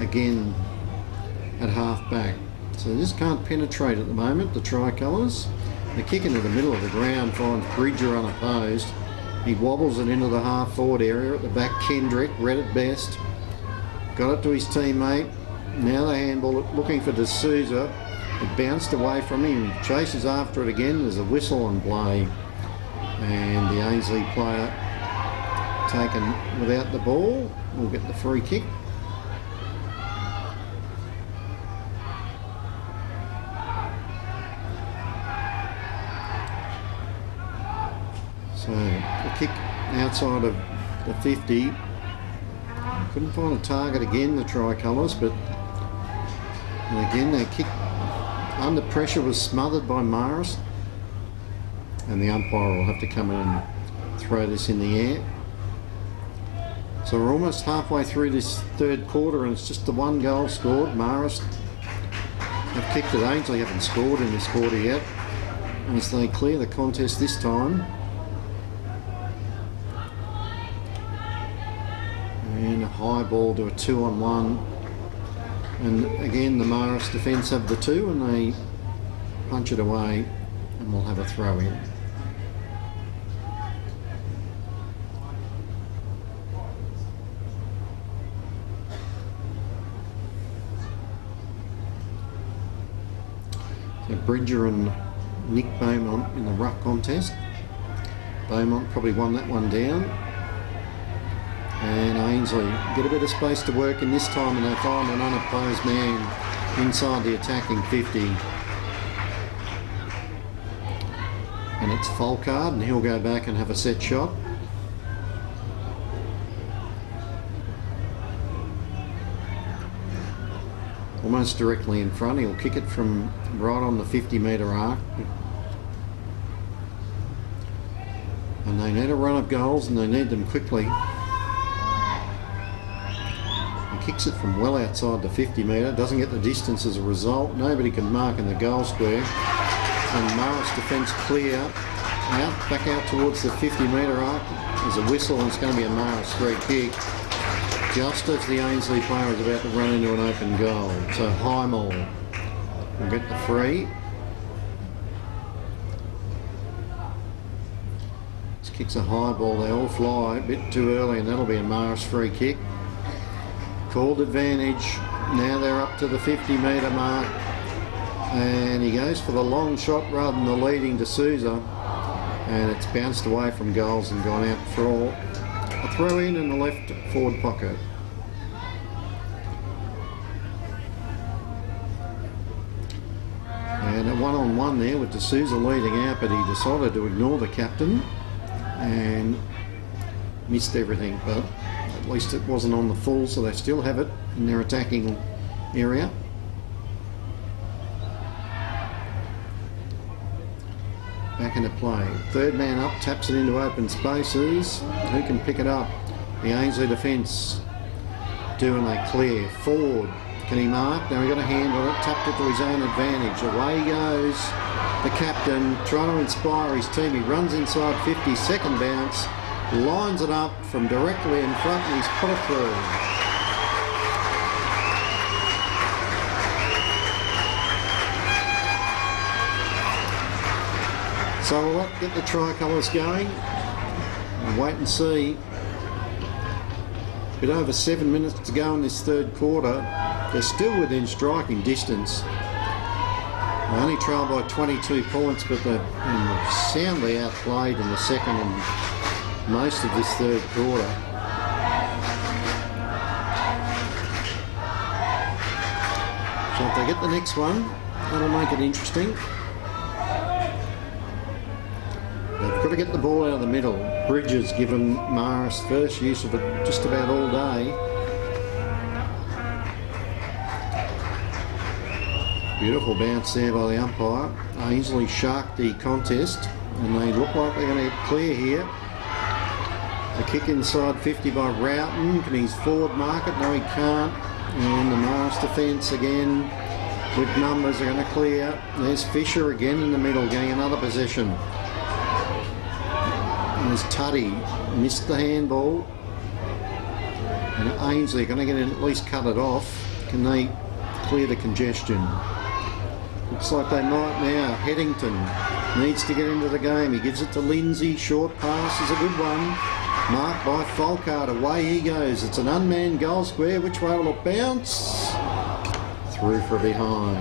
again at half back. So they just can't penetrate at the moment, the tricolours. The kick into the middle of the ground finds Bridger unopposed. He wobbles it into the half forward area. At the back, Kendrick read it best, got it to his teammate. Now they handball it, looking for D'Souza. It bounced away from him, chases after it again. There's a whistle on play, and the Ainslie player taken without the ball will get the free kick. So the kick outside of the 50. Couldn't find a target again, the tricolours, but again their kick under pressure was smothered by Marist, and the umpire will have to come in and throw this in the air. So we're almost halfway through this third quarter, and it's just the one goal scored. Marist have kicked it. Ainslie haven't scored in this quarter yet, as they clear the contest this time. And a high ball to a 2-on-1, and again the Marist defence have the 2, and they punch it away, and we'll have a throw in. So Bridger and Nick Beaumont in the ruck contest. Beaumont probably won that one down. And Ainslie get a bit of space to work in this time, and they find an unopposed man inside the attacking 50. And it's Folkard, and he'll go back and have a set shot. Almost directly in front. He'll kick it from right on the 50-metre arc. And they need a run of goals, and they need them quickly. He kicks it from well outside the 50-metre, doesn't get the distance as a result. Nobody can mark in the goal square. And Marist defence clear, back out towards the 50-metre arc. There's a whistle, and it's going to be a Marist free kick, just as the Ainslie player is about to run into an open goal. So Highmore will get the free. This kicks a high ball, they all fly a bit too early, and that'll be a Marist free kick. Called advantage, now they're up to the 50-metre mark. And he goes for the long shot rather than the leading D'Souza, and it's bounced away from goals and gone out for a throw in the left forward pocket. And a one-on-one there with D'Souza leading out, but he decided to ignore the captain and missed everything, but at least it wasn't on the full, so they still have it in their attacking area. Back into play. Third man up, taps it into open spaces. Who can pick it up? The Ainslie defence doing a clear. Forward. Can he mark? No, he got a hand on it. Tapped it to his own advantage. Away goes the captain, trying to inspire his team. He runs inside 50, second bounce, lines it up from directly in front, and he's put it through. So we'll get the tricolours going and wait and see. A bit over 7 minutes to go in this third quarter. They're still within striking distance. They only trail by 22 points, but they're soundly outplayed in the second and most of this third quarter. So if they get the next one, that'll make it interesting. They've got to get the ball out of the middle. Bridges given Marist first use of it just about all day. Beautiful bounce there by the umpire. Ainslie sharked the contest, and they look like they're going to get clear here. A kick inside 50 by Roughton. Can he forward mark it? No, he can't. And the Marist defence again with numbers are going to clear. There's Fisher again in the middle, getting another possession. And there's Tuddy, missed the handball. And Ainslie are going to get in, at least cut it off. Can they clear the congestion? Looks like they might now. Headington needs to get into the game. He gives it to Lindsay. Short pass is a good one. Marked by Folkard. Away he goes. It's an unmanned goal square. Which way will it bounce? Through for a behind.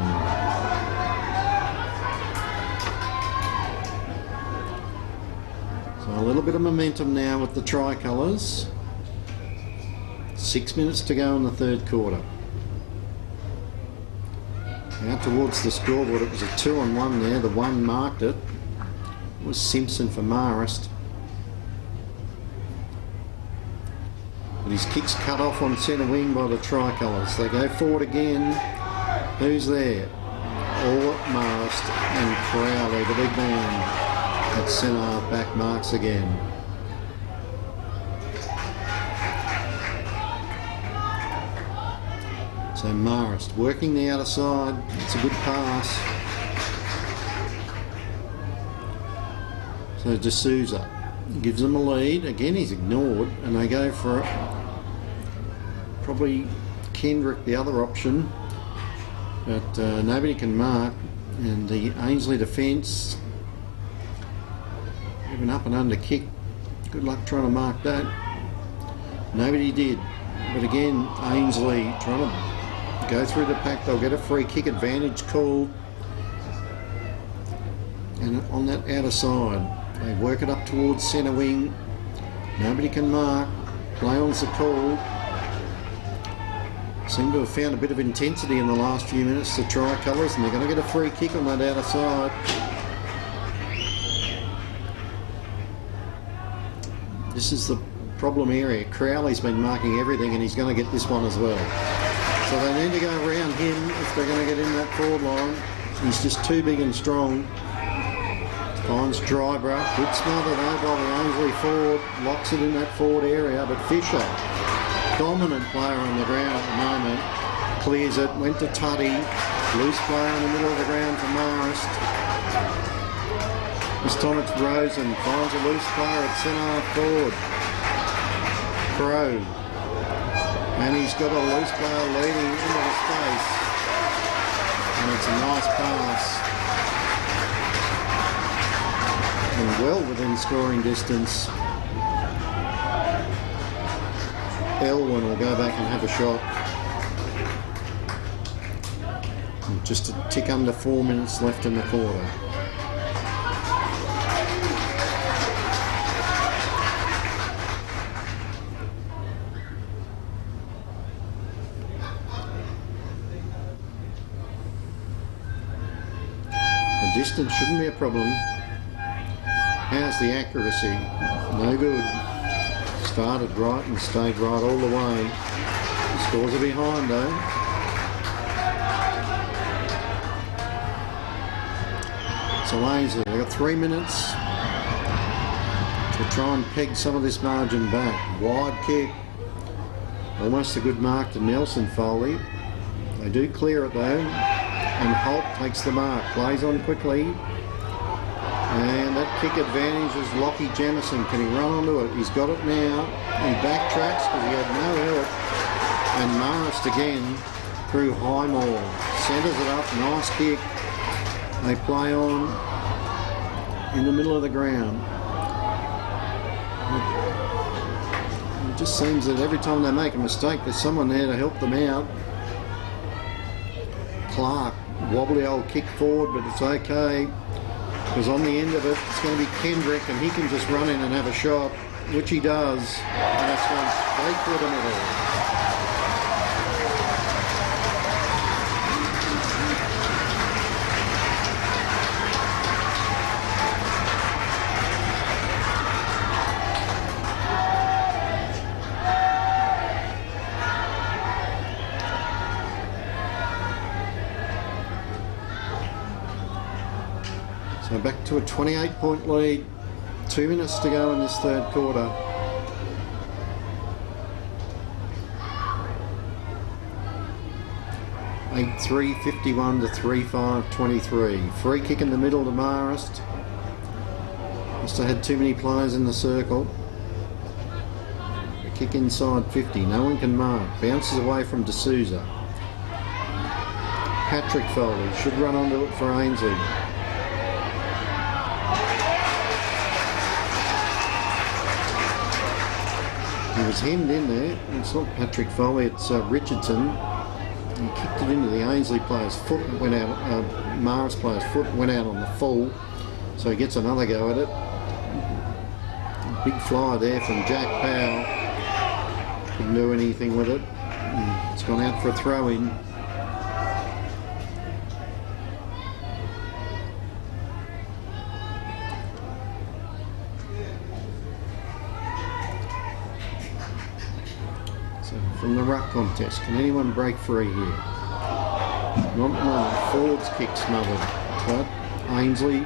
So a little bit of momentum now with the tricolours. 6 minutes to go in the third quarter. Out towards the scoreboard, it was a 2-on-1 there. The one marked it. It was Simpson for Marist. But his kick's cut off on centre wing by the tricolours. They go forward again. Who's there? All Marist and Crowley, the big man at centre half back, marks again. So Marist working the outer side. It's a good pass. So D'Souza gives them a lead. Again, he's ignored, and they go for it. Probably Kendrick, the other option, but nobody can mark. And the Ainslie defence, even up and under kick. Good luck trying to mark that. Nobody did. But again, Ainslie trying to go through the pack. They'll get a free kick advantage called. And on that outer side, They work it up towards centre wing. Nobody can mark. Play on's the call. Seem to have found a bit of intensity in the last few minutes, the Tricolours, and they're going to get a free kick on that outer side. This is the problem area. Crowley's been marking everything, and he's going to get this one as well. So they need to go around him if they're going to get in that forward line. He's just too big and strong. Finds Drybrough. Good smother though by the Ainslie forward. Locks it in that forward area, but Fisher, dominant player on the ground at the moment, clears it. Went to Tuddy. Loose player in the middle of the ground for Marist. This time it's Rosen. Finds a loose player at centre half forward. Crow. And he's got a loose player leading into the space. And it's a nice pass. And well within scoring distance. Elwyn will go back and have a shot. And just a tick under 4 minutes left in the quarter. The distance shouldn't be a problem. How's the accuracy? No good. Started right and stayed right all the way. The scores are behind though. So Ainslie, they've got 3 minutes to try and peg some of this margin back. Wide kick. Almost a good mark to Nelson Foley. They do clear it though. And Holt takes the mark. Plays on quickly. And that kick advantage is Lockie Jamison. Can he run onto it? He's got it now. He backtracks because he had no help. And Marist again through Highmore. Centres it up. Nice kick. They play on in the middle of the ground. It just seems that every time they make a mistake, there's someone there to help them out. Clark, wobbly old kick forward, but it's okay. Because on the end of it, it's going to be Kendrick, and he can just run in and have a shot, which he does. And that's gone straight for the middle. So back to a 28-point lead. 2 minutes to go in this third quarter. (8-3) 51 to 3-5 23. Free kick in the middle to Marist. Must have had too many players in the circle. A kick inside 50. No one can mark. Bounces away from D'Souza. Patrick Foley should run onto it for Ainslie. He was hemmed in there. It's not Patrick Foley, it's Richardson. He kicked it into the Ainslie player's foot and went out, Marist player's foot went out on the full. So he gets another go at it. Big fly there from Jack Powell. Couldn't do anything with it. It's gone out for a throw in. From the ruck contest, can anyone break free here? Not one. Forward's kick smothered, but Ainslie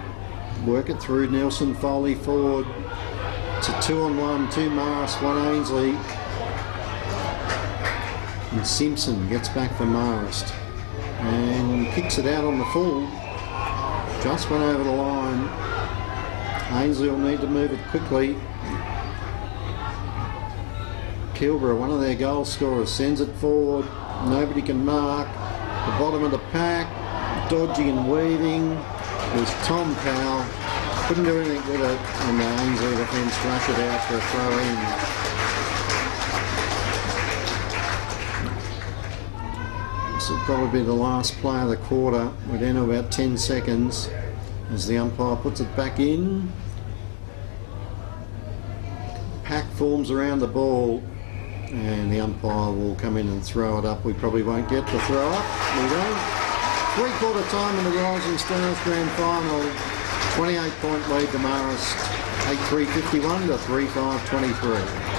work it through. Nelson Foley forward. It's a 2-on-1, 2 Marist, 1 Ainslie. And Simpson gets back for Marist and kicks it out on the full. Just went over the line. Ainslie will need to move it quickly. Kilborough, one of their goal scorers, sends it forward. Nobody can mark. The bottom of the pack, dodgy and weaving, was Tom Powell. Couldn't do anything with it, and the Ainslie defence rush it out for a throw in. This will probably be the last play of the quarter. We're down to about 10 seconds as the umpire puts it back in. pack forms around the ball and the umpire will come in and throw it up. We probably won't get the throw up. We don't. 3/4 time in the Rising Stars Grand Final. 28-point lead to Marist. 8-3-51 to 3-5-23.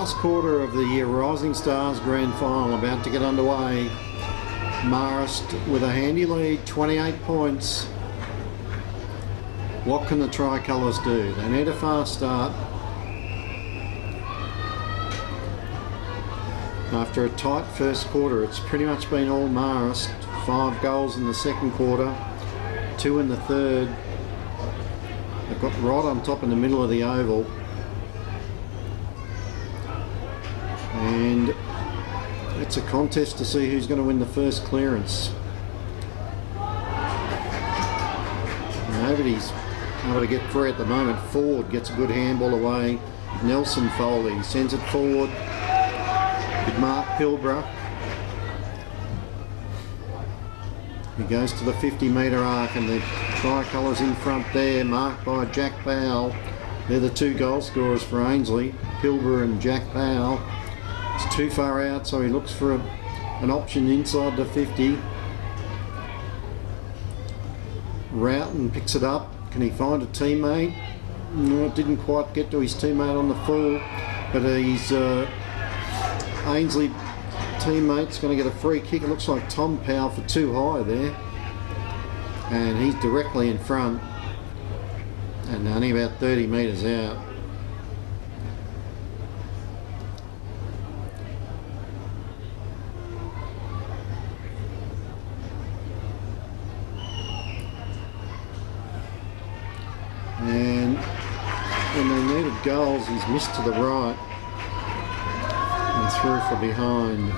last quarter of the Rising Stars Grand Final about to get underway. Marist with a handy lead, 28 points. What can the Tricolours do? They need a fast start. After a tight first quarter, it's pretty much been all Marist. 5 goals in the second quarter, 2 in the third. They've got right on top in the middle of the oval. And it's a contest to see who's going to win the first clearance. Nobody's able to get free at the moment. Ford gets a good handball away. Nelson Foley sends it forward. With Mark Pilbara. He goes to the 50-metre arc, and the Tricolours in front there, marked by Jack Powell. They're the 2 goal scorers for Ainslie, Pilbara and Jack Powell. It's too far out, so he looks for an option inside the 50. Roughton picks it up. Can he find a teammate? No, it didn't quite get to his teammate on the full, but he's Ainslie teammate's going to get a free kick. It looks like Tom Powell for too high there, and he's directly in front and only about 30 metres out. And when they needed goals, he's missed to the right and through for behind.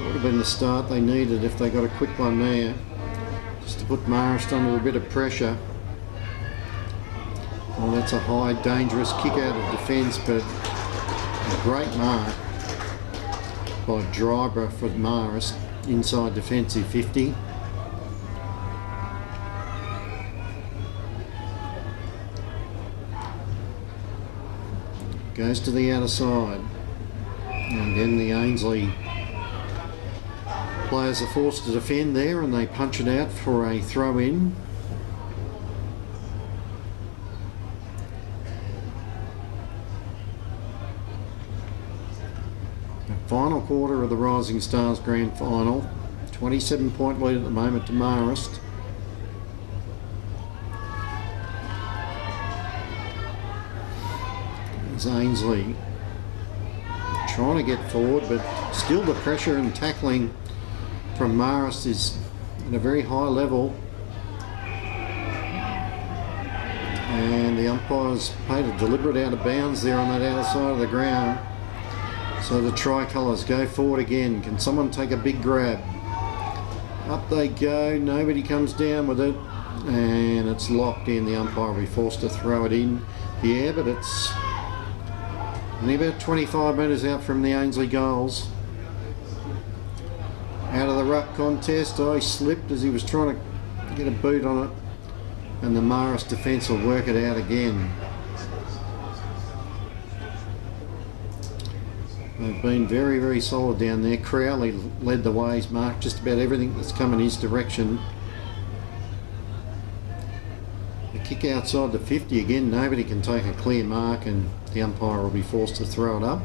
It would have been the start they needed if they got a quick one there, just to put Marist under a bit of pressure. Well, that's a high, dangerous kick out of defence, but a great mark by Driver for Marist, inside defensive 50. Goes to the outer side, and then the Ainslie players are forced to defend there, and they punch it out for a throw in. The final quarter of the Rising Stars Grand Final, 27-point lead at the moment to Marist. Ainslie trying to get forward, but still the pressure and tackling from Marist is at a very high level, and the umpires paid a deliberate out of bounds there on that outer side of the ground. So the Tricolours go forward again. Can someone take a big grab? Up they go, nobody comes down with it, and it's locked in. The umpire will be forced to throw it in the air, but it's only about 25 metres out from the Ainslie goals. Out of the ruck contest, he slipped as he was trying to get a boot on it, and the Marist defence will work it out again. They've been very, very solid down there. Crowley led the way. He's marked just about everything that's come in his direction. The kick outside the 50 again, nobody can take a clear mark, and the umpire will be forced to throw it up.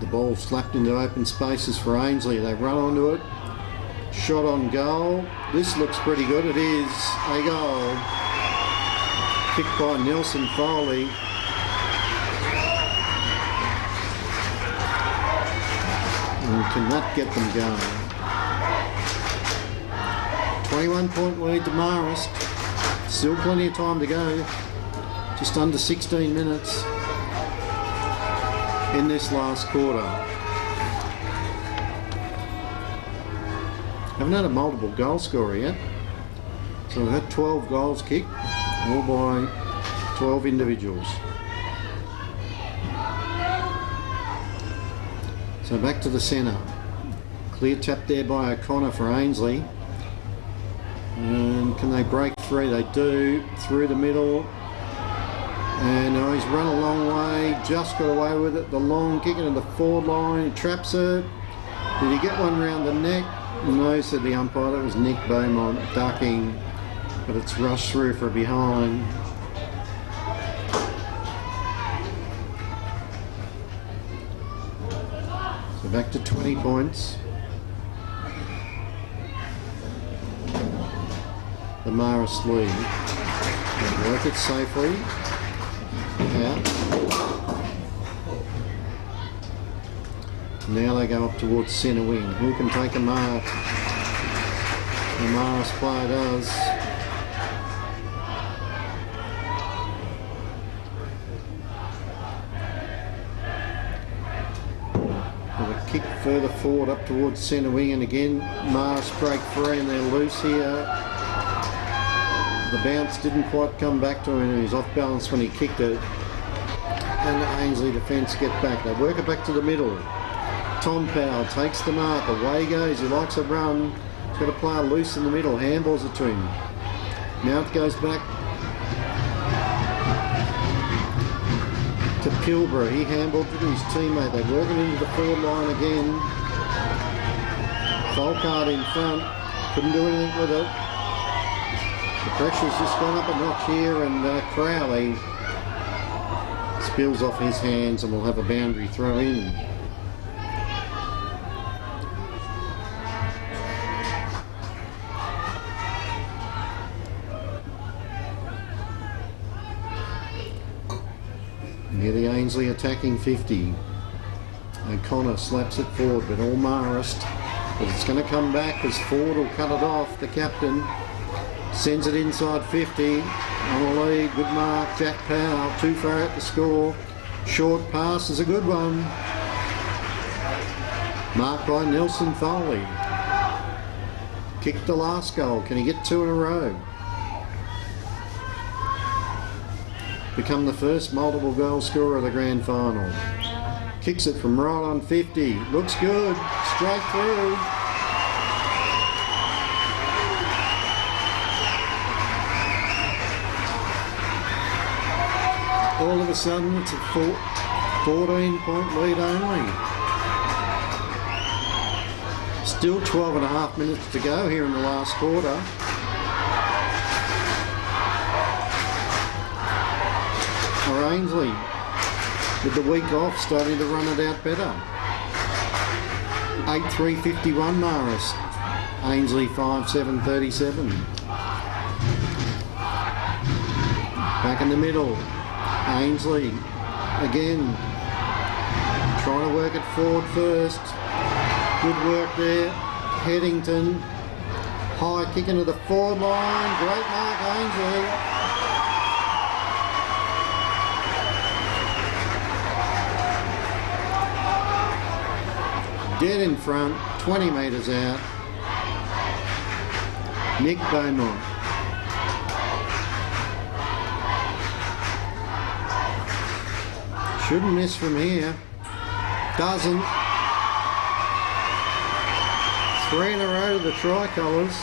The ball slapped into open spaces for Ainslie. They run onto it. Shot on goal. This looks pretty good. It is a goal. Kicked by Nelson Foley. And can that get them going? 21-point lead to Marist. Still plenty of time to go. Just under 16 minutes in this last quarter. Haven't had a multiple goal scorer yet. So we've had 12 goals kicked, all by 12 individuals. So back to the centre. Clear tap there by O'Connor for Ainslie. And can they break free? They do. Through the middle. And he's run a long way. Just got away with it. The long kick into the forward line. He traps her. Did he get one round the neck? No, said the umpire. That was Nick Beaumont ducking. but it's rushed through for a behind. So back to 20 points. The Marist lead. They work it safely. Out. Now they go up towards centre wing. Who can take a mark? The Marist player does. With a kick further forward up towards centre wing, and again Marist break free and they're loose here. The bounce didn't quite come back to him. He was off balance when he kicked it. And the Ainslie defence get back. They work it back to the middle. Tom Powell takes the mark. Away he goes. He likes a run. He's got a player loose in the middle. Handballs it to him. Now it goes back to Pilbara. He handballed it to his teammate. They work it into the forward line again. Folkard in front. Couldn't do anything with it. The pressure's just gone up a notch here, and Crowley spills off his hands and will have a boundary throw in. Near the Ainslie attacking 50. O'Connor slaps it forward, but all Marist. But it's going to come back as Ford will cut it off. The captain sends it inside 50. On a lead, good mark. Jack Powell, too far out to score. Short pass is a good one. Marked by Nelson Foley. Kicked the last goal. Can he get 2 in a row? Become the first multiple goal scorer of the grand final. Kicks it from right on 50. Looks good. Straight through. All of a sudden, it's a 14-point lead only. Still 12 and a half minutes to go here in the last quarter. Or Ainslie, with the week off, starting to run it out better. 8-3-51 Marist. Ainslie 5-7-37. Back in the middle. Ainslie again trying to work it forward first. Good work there. Headington, high kick into the forward line. Great mark, Ainslie. Dead in front, 20 metres out. Nick Beaumont. Shouldn't miss from here. Doesn't. 3 in a row to the tricolours.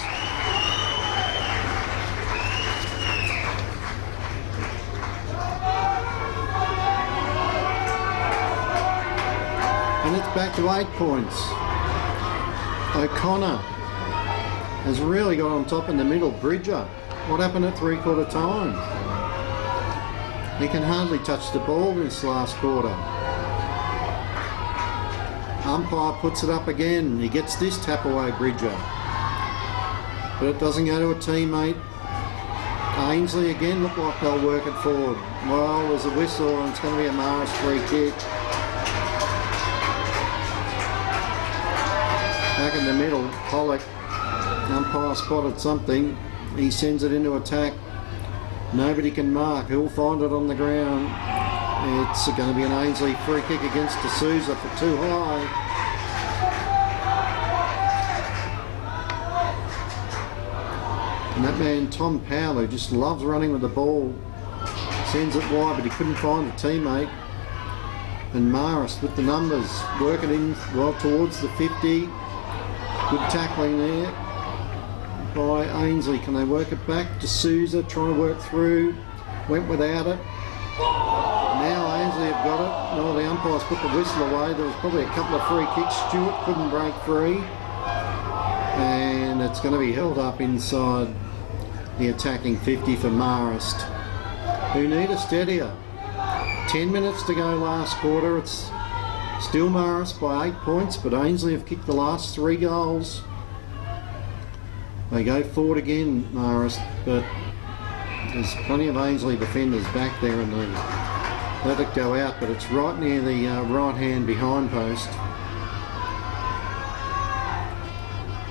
And it's back to 8 points. O'Connor has really got on top in the middle. Bridger. What happened at 3/4 time? He can hardly touch the ball this last quarter. Umpire puts it up again. He gets this tap away, Bridger. But it doesn't go to a teammate. Ainslie again look like they'll work it forward. Well, there's a whistle and it's going to be a Marist free kick. Back in the middle, Pollock. Umpire spotted something. He sends it into attack. Nobody can mark. Who'll find it on the ground? It's going to be an Ainslie free kick against D'Souza for too high. And that man, Tom Powell, who just loves running with the ball, sends it wide, but he couldn't find a teammate. And Marist with the numbers, working in well towards the 50. Good tackling there by Ainslie. Can they work it back? D'Souza trying to work through. Went without it. Now Ainslie have got it. No, the umpires put the whistle away. There was probably a couple of free kicks. Stewart couldn't break free. And it's going to be held up inside the attacking 50 for Marist, who need a steadier. 10 minutes to go last quarter. It's still Marist by 8 points, but Ainslie have kicked the last 3 goals. They go forward again, Marist, but there's plenty of Ainslie defenders back there and they let it go out, but it's right near the right hand behind post.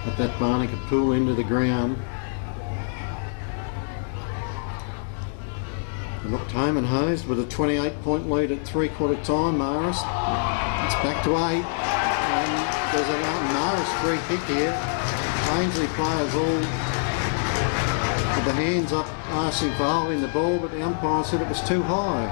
Let that Barnacle pull into the ground. They looked home and hosed with a 28-point lead at 3/4 time, Marist. It's back to 8. And there's a Marist free kick here. Ainslie players all with the hands up asking for holding the ball, but the umpire said it was too high.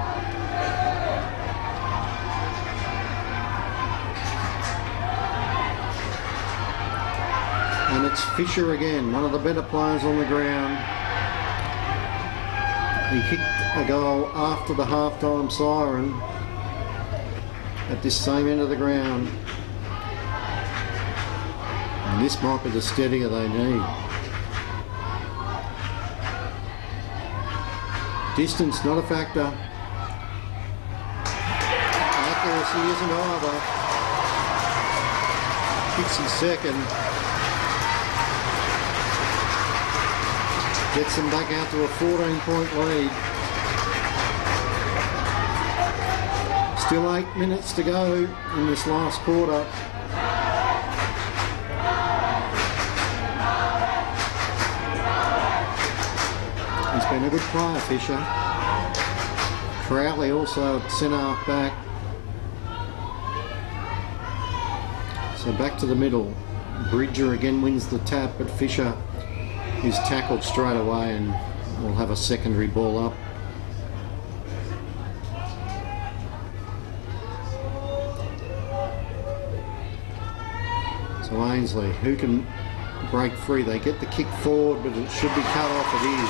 And it's Fisher again, one of the better players on the ground. He kicked a goal after the half-time siren at this same end of the ground. And this might be the steadier they need. Distance not a factor. Accuracy isn't either. Kicks his second. Gets them back out to a 14-point lead. Still 8 minutes to go in this last quarter. He's been a good player, Fisher. Crowley also at centre half back. So back to the middle. Bridger again wins the tap, but Fisher is tackled straight away and will have a secondary ball up. So Ainslie, who can break free? They get the kick forward, but it should be cut off. It is.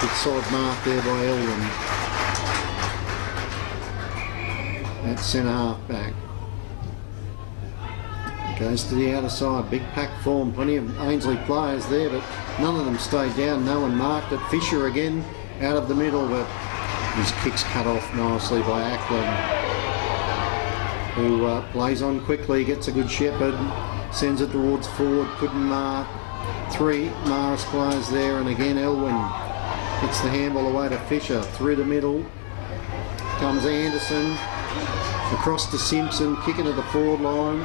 Good solid mark there by Elwyn. At centre half back. Goes to the outer side, big pack form, plenty of Ainslie players there, but none of them stayed down. No one marked it. Fisher again out of the middle, but his kick's cut off nicely by Ackland, who plays on quickly, gets a good shepherd, sends it towards forward, couldn't mark. 3 Marist players there, and again Elwyn gets the handball away to Fisher. Through the middle comes Anderson, across to Simpson, kicking to the forward line.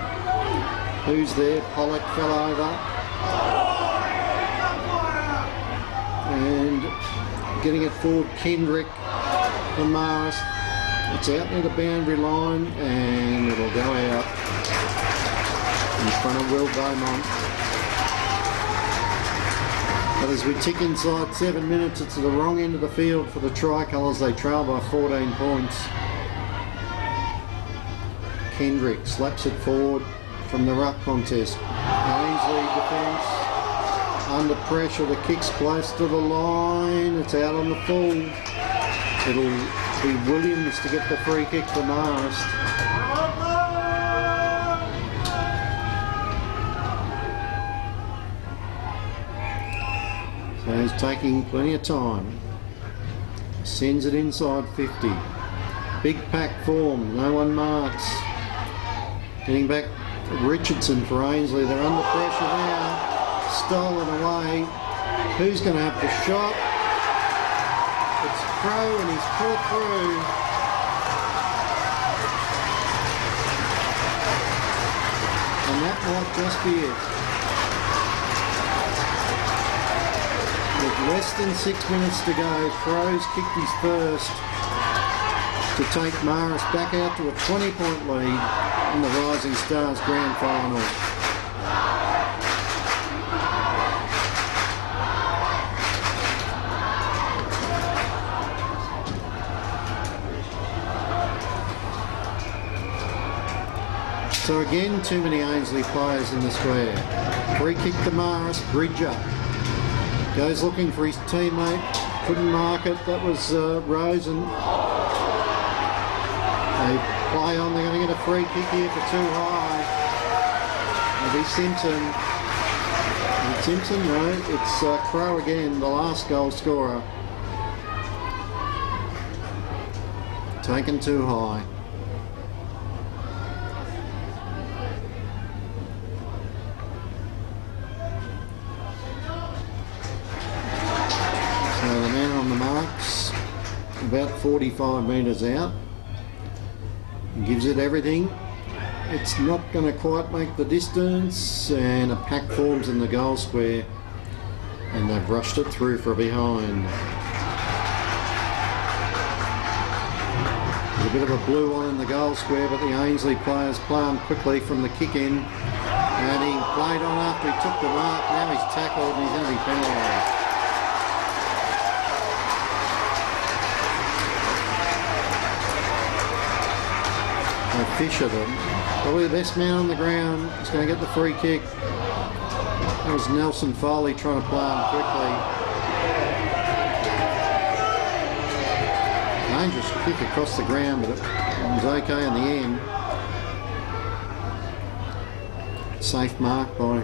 Who's there? Pollock fell over. And getting it forward, Kendrick from Marist. It's out near the boundary line and it'll go out in front of Will Beaumont. But as we tick inside 7 minutes, it's at the wrong end of the field for the Tricolours. They trail by 14 points. Kendrick slaps it forward from the ruck contest. Ainslie defence under pressure. The kick's close to the line. It's out on the full. It'll be Williams to get the free kick for Marist. So he's taking plenty of time. Sends it inside 50. Big pack form. No one marks. Getting back Richardson for Ainslie. They're under pressure now. Stolen away. Who's going to have the shot? It's Crow and he's pulled through. And that might just be it. With less than 6 minutes to go, Crow's kicked his first to take Marist back out to a 20-point lead in the Rising Stars Grand Final. So again, too many Ainslie players in the square. Free kick to Marist. Bridger goes looking for his teammate. Couldn't mark it. That was Rosen. They play on. They're going to get a free kick here for too high. It'll be Simpson. He Simpson, no, it's Crow again, the last goal scorer. Taken too high. So the man on the marks, about 45 metres out. Gives it everything. It's not going to quite make the distance, and a pack forms in the goal square, and they've rushed it through for a behind. There's a bit of a blue one in the goal square, but the Ainslie players play on quickly from the kick in, and he played on after he took the mark. Now he's tackled and he's going to be penalised. Fisher them. Probably the best man on the ground. He's going to get the free kick. That was Nelson Foley trying to play him quickly. Dangerous kick across the ground, but it was okay in the end. Safe mark by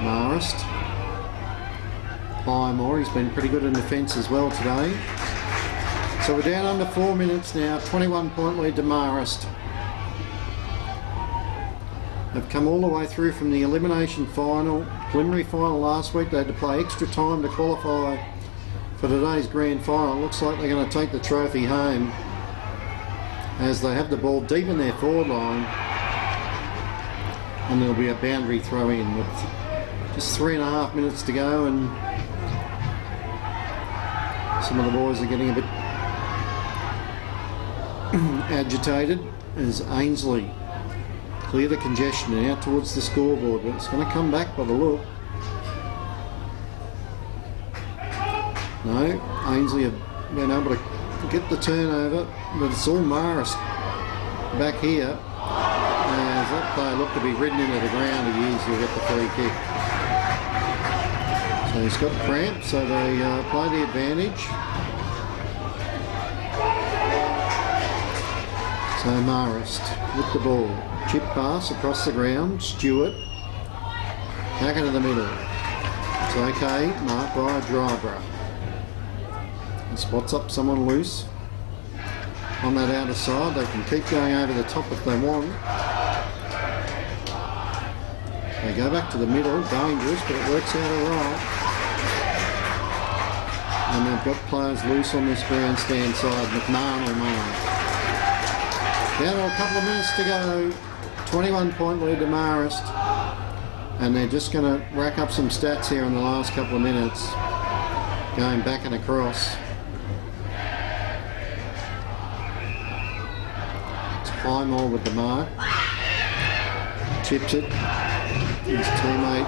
Marist. Highmore, he's been pretty good in defence as well today. So we're down under 4 minutes now, 21-point lead to Marist. They've come all the way through from the elimination final, preliminary final last week. They had to play extra time to qualify for today's grand final. Looks like they're going to take the trophy home as they have the ball deep in their forward line. And there'll be a boundary throw in with just 3.5 minutes to go, and some of the boys are getting a bit agitated as Ainslie clear the congestion and out towards the scoreboard, but it's going to come back by the look. No, Ainslie have been able to get the turnover, but it's all Marist back here as that player looked to be ridden into the ground. He easily get the free kick. So he's got cramp, so they play the advantage. So Marist with the ball. Chip pass across the ground. Stewart. Back into the middle. It's okay. Marked by Dryborough. He spots up someone loose. On that outer side, they can keep going over the top if they want. They go back to the middle. Dangerous, but it works out all right. And they've got players loose on this grandstand side. McMahon or Mark. Down to a couple of minutes to go. 21-point lead to Marist. And they're just going to rack up some stats here in the last couple of minutes. Going back and across. It's Highmore with the mark. Chips it. His teammate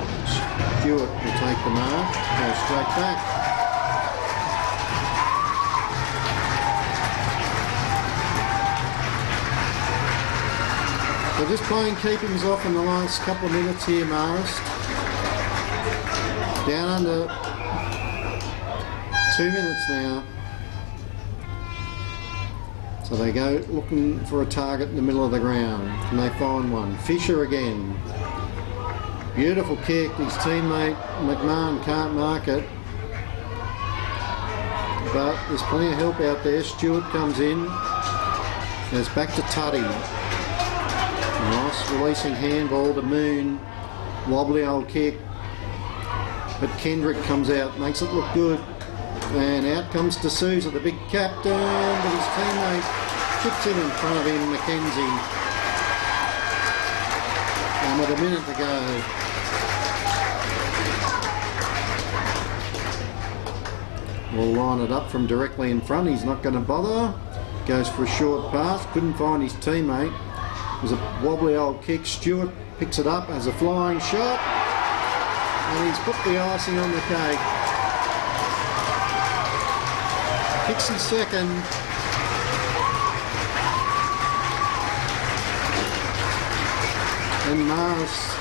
Stewart will take the mark. Go straight back. They're just playing keepings off in the last couple of minutes here, Marist. Down under 2 minutes now. So they go looking for a target in the middle of the ground. And they find one. Fisher again. Beautiful kick. His teammate McMahon can't mark it. But there's plenty of help out there. Stewart comes in. Goes back to Tuddy. Nice releasing handball to Moon. Wobbly old kick. But Kendrick comes out, makes it look good. And out comes D'Souza, the big captain, but his teammate chips in front of him, McKenzie. And with a minute to go. We'll line it up from directly in front. He's not going to bother. Goes for a short pass. Couldn't find his teammate. It was a wobbly old kick. Stewart picks it up as a flying shot. And he's put the icing on the cake. Kicks his second. And Marist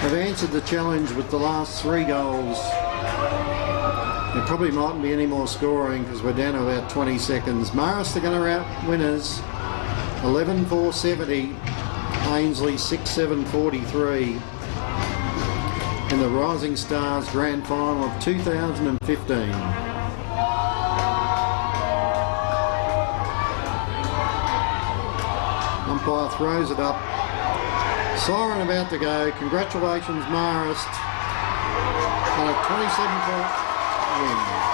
have answered the challenge with the last 3 goals. There probably mightn't be any more scoring because we're down to about 20 seconds. Marist are going to out winners. 11-4-70. Ainslie 6-7-43. in the Rising Stars Grand Final of 2015. Umpire throws it up. Siren about to go. Congratulations, Marist, on a 27-point win.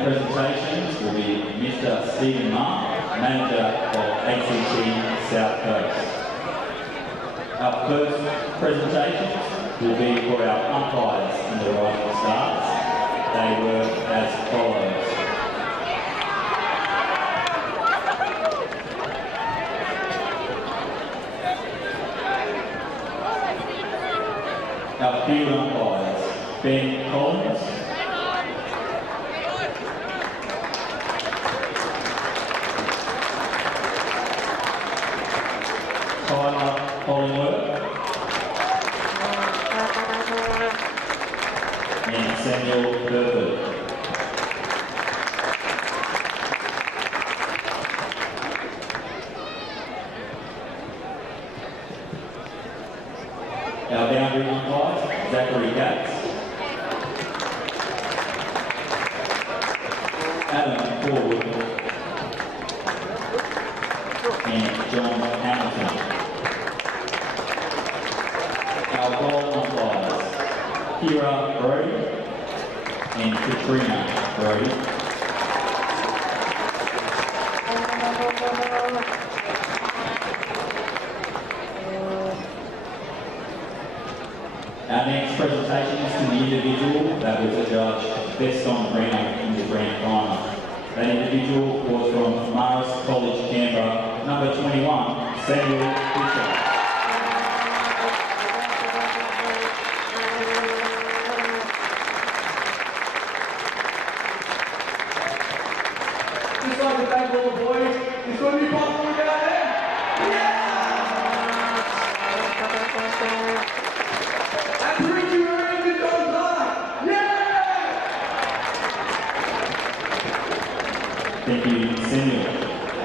main presentations will be Mr. Stephen Mark, Manager of ACT South Coast. Our first presentations will be for our umpires in the Rising Stars. They were as follows. Our field umpires, Ben Collins, Tyler Hollingworth, and Samuel Burford. Our boundary umpires, Zachary Gates, Adam Ford, and John Hamilton. Our goal umpires, Kira Brody and Katrina Brody. Our next presentation is to the individual that was adjudged best on ground in the grand final. That individual was from Marist College, Canberra, number 21, Samuel Fisher. Just like the back ball, boys, it's going to be possible down there. And 3-2 around the goal line. Yeah! Thank you, Samuel.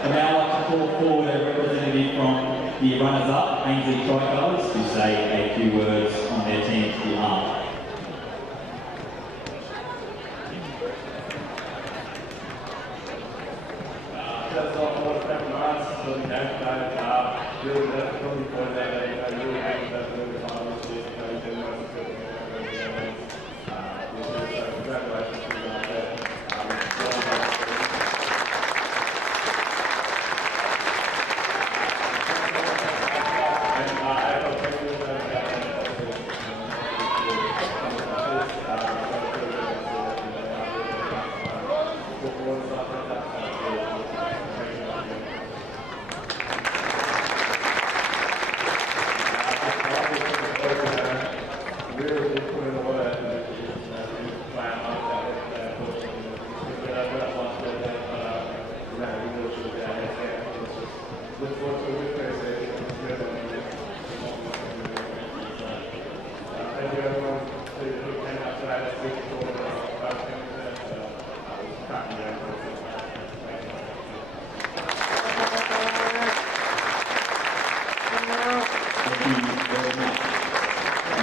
I'd now like to call forward a representative from the runners-up, Ainslie Tricolors, to say a few words on their team's behalf. That's all for the us. So we have that really that from the point that I really have that really follows this congratulations to you out there.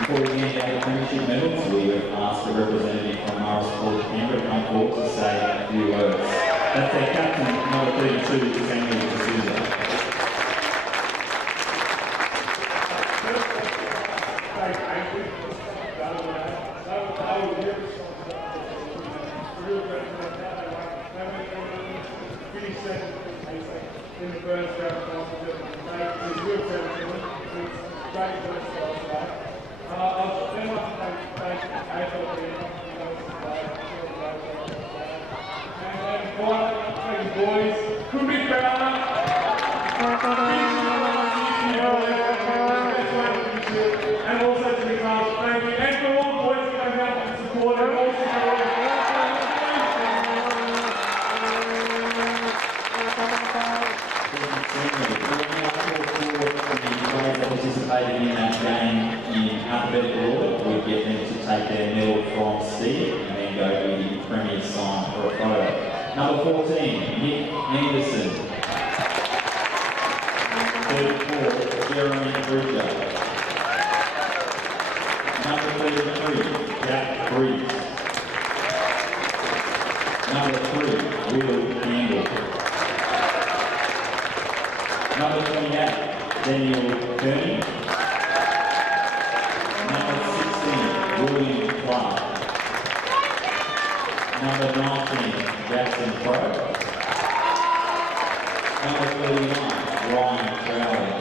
Before we hand out the premiership medals, we have asked a representative from Marist College, Canberra, to come forward to say a few words. That's our captain, number 32, Samuel D'Souza. In the first round, it's real sensible. It's great first round. I'll then want to thank AFL and finally, thank you boys. Could be better. And also to the class, thank you. And for all the boys that come out and support and also participated in that game in alphabetical order, we get them to take their medal from Steve and then go to the Premier's sign for a photo. Number 14, Nick Anderson. 34, Jeremy Bridger. Number 33, Jack Breeze. Number 3, Will Campbell. Number 28, Daniel Kearney. Number 16, William Clark. Number 19, Jackson Pro. Number 31, Ryan Crowley.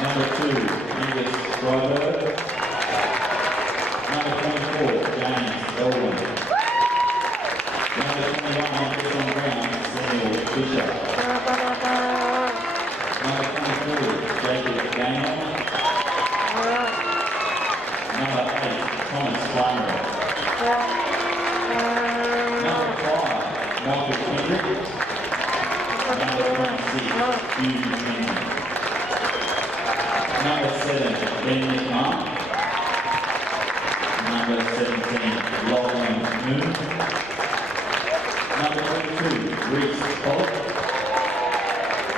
Number 2, Angus Freiberg. Number 24, James Elwin. Number 21, Officer on Ground, Samuel Fisher. Number 23, Jacob Gaynor. Number 8, Thomas Farmer. Number 5, Michael Kendrick. Number 26, Hugh Henry. Number 7, Ben McMahon. Number 17, Lachlan Moon. Number 22, Reese Pollock.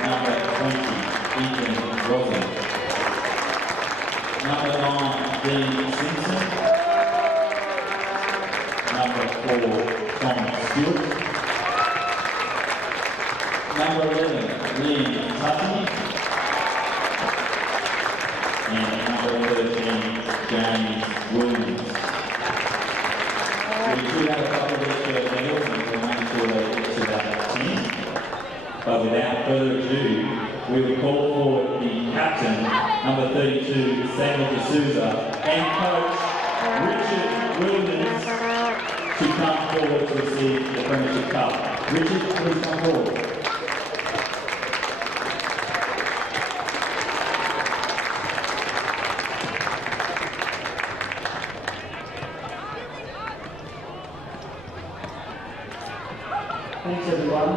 Number 20, Ethan Rosen. Number 9, Dean Simpson. Number 4, Tom Stewart. Number 11, Liam Tussey. And number 13, James Williams. We do have a couple of extra medals and we'll make sure they get to that 10. But without further ado, we will call forward the captain, number 32, Samuel D'Souza, and coach Richard Williams to come forward to receive the Premiership Cup. Richard, please come forward. Thanks everyone.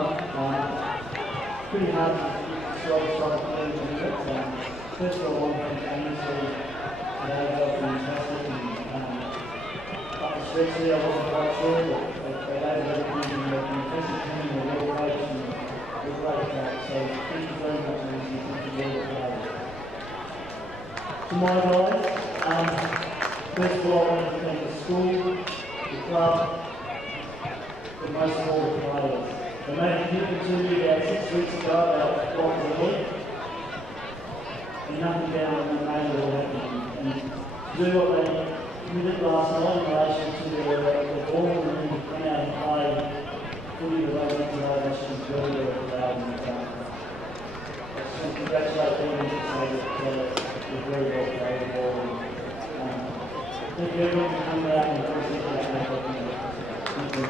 Pretty hard to start playing minutes. First of all, I want to thank Ainslie. They were fantastic. Up the stretch there, I wasn't quite sure, but they laid everything in the defensive team, the well coach, and the great coach. So thank you very much, Ainslie. Thank you very much. To my guys, first of all, I want to thank the school, the club, but most of all the players. They made a commitment to me about 6 weeks ago about what was ahead, and nothing down and they made it all happen. And to do what they committed last night in relation to the ball and then went out and played fully the way they went today, that's just very, very proud and I just want to congratulate them and say that they're very well played the ball. Thank you everyone for coming out and appreciate that. Thank you.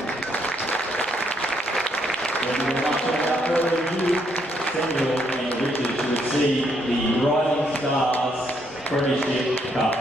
Without further ado, Samuel and Richard to receive the Rising Stars Premiership Cup.